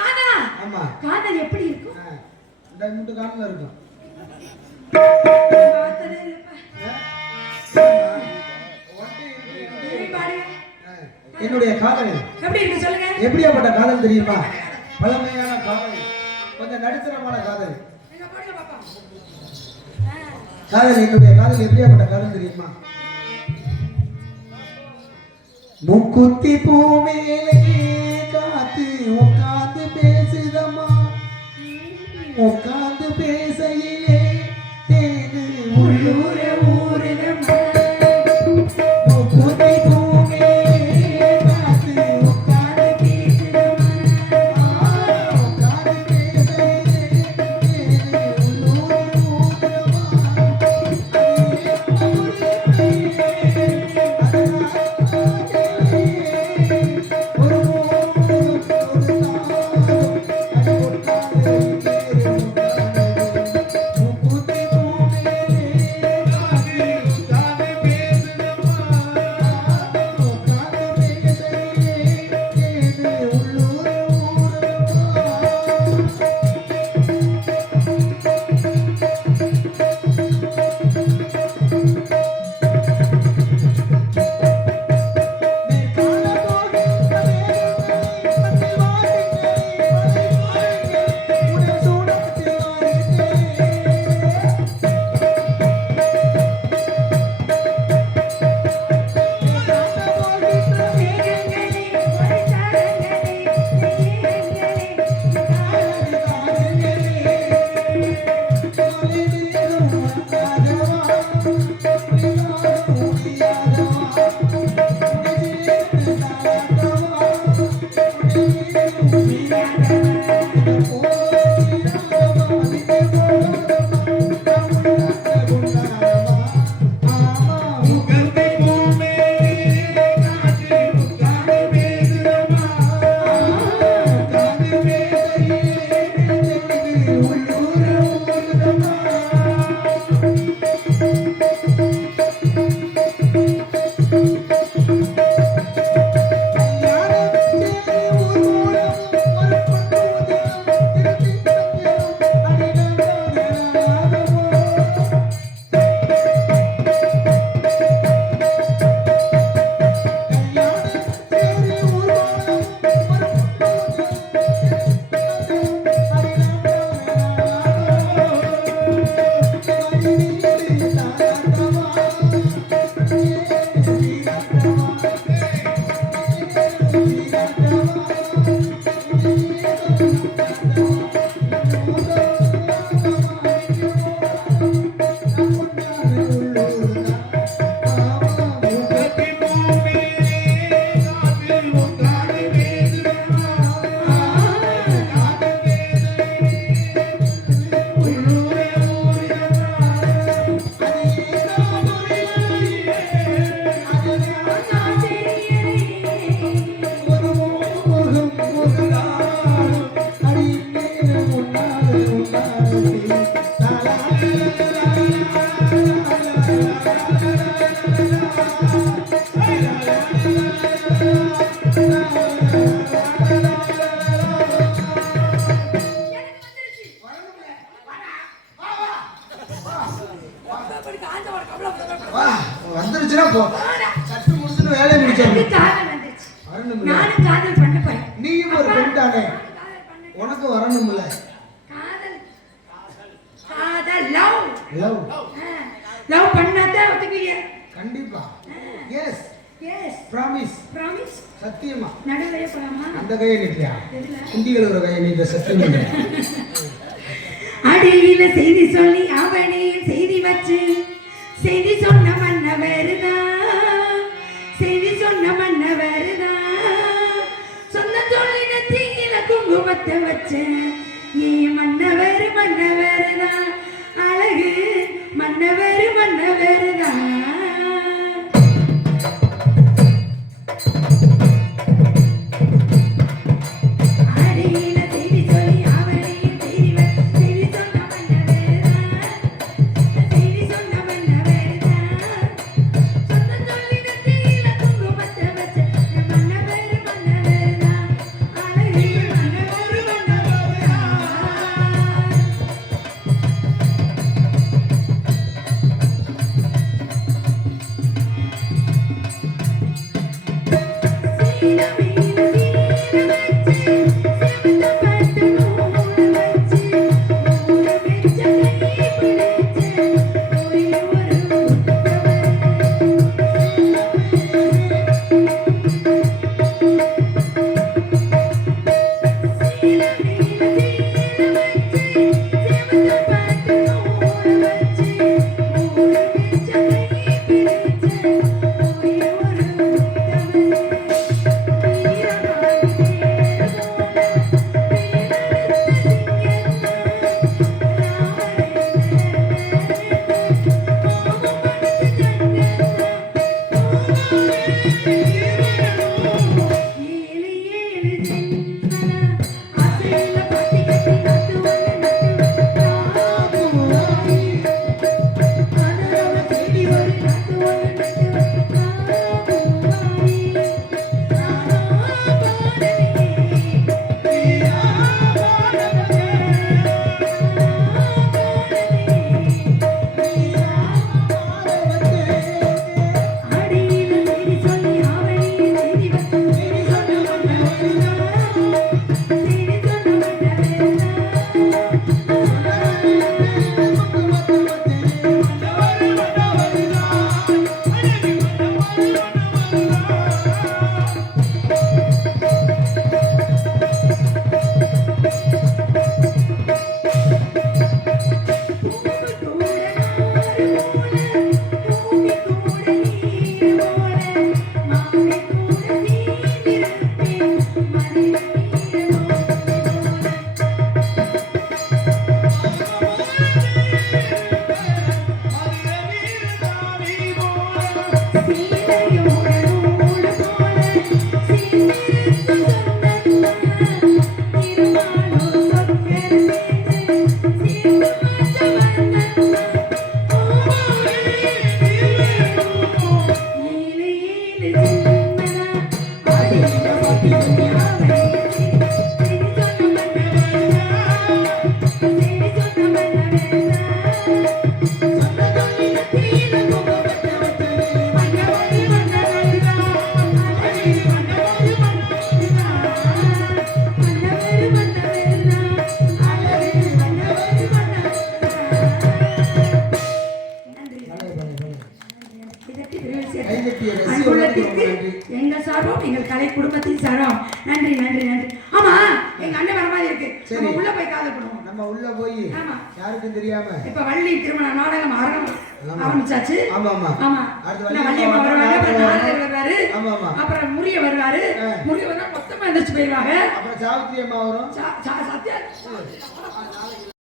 காதலா? ஆமா. காதல் எப்படி இருக்கும்? இந்த முட்டு காலில் இருக்கும். பார்த்ததே இல்லப்பா. நீ பாடுங்க. என்னுடைய காதல் எப்படி இருக்கு சொல்லுங்க. எப்படியாப்பட்ட காதல் தெரியுமா? பழமையான காதல், கொஞ்சம் நடுத்தரமான காதல். எங்க பாடுங்க பாப்பா. காதல், என்னுடைய காதல் எப்படியாப்பட்ட காதல் தெரியுமா? முக்குத்தி பூ மேலே காத்து உட்காந்து பேசுதம்மா, உட்காந்து பேசையிலே தேடு உள்ளூர ஊரிடமா. முக்குத்தி பூ மேலே காத்து உட்காந்து பேசுதம்மா, உட்காந்து பேசையிலே தேடு உள்ளூர ஊரிடமா. வந்துருச்சுன்னா போ, சட்டு முடிச்சுன்னு வேலையை முடிச்சிடணும். காதல் வந்துருச்சு. வரணும், நானும் காதல் பண்ண போறேன். நீயும் ஒரு பெண் தானே, உனக்கு வரணும்ல. காதல் காதல் லவ் லவ் லவ் பண்ணாதான் ஒத்துக்குவீங்க. கண்டிப்பா. Yes yes promise. ப்ராமிஸ். சத்தியமா. நடுவே போலாமா? அந்த கையை நீட்டியா, குண்டிகள் ஒரு கையை நீட்ட. சத்தியம். அடியில செய்தி சொல்லி அவனையில் செய்தி வச்சு செய்தி சொன்ன மன்னவருதான், செய்தி சொன்ன மன்னவருதான், சொன்ன தொழில தீயில குங்குமத்தை வச்ச ஏ மன்னவர் மன்னவருதான். நன்றி நன்றி நன்றி. ஆமா எங்க அண்ணன் வர மாதிரி இருக்கு. சரி. நம்ம உள்ள போய் காதல் பண்ணுவோம். நம்ம உள்ள போய் ஆமா. யாருக்கும் தெரியாம இப்ப வள்ளி திருமண நாடகம் ஆரம்பிச்சாச்சு. ஆமா ஆமா ஆமா. அடுத்து இன்னும் வள்ளியம்மா வருவாங்க, அப்புறம் நாரதர் வருவாரு, ஆமா ஆமா அப்புறம் முருக வருவாரு. முருக வந்தா மொத்தமா எந்திரிச்சு போயிருவாங்க. அப்புறம் சாவித்திரி அம்மா வரும் சத்யா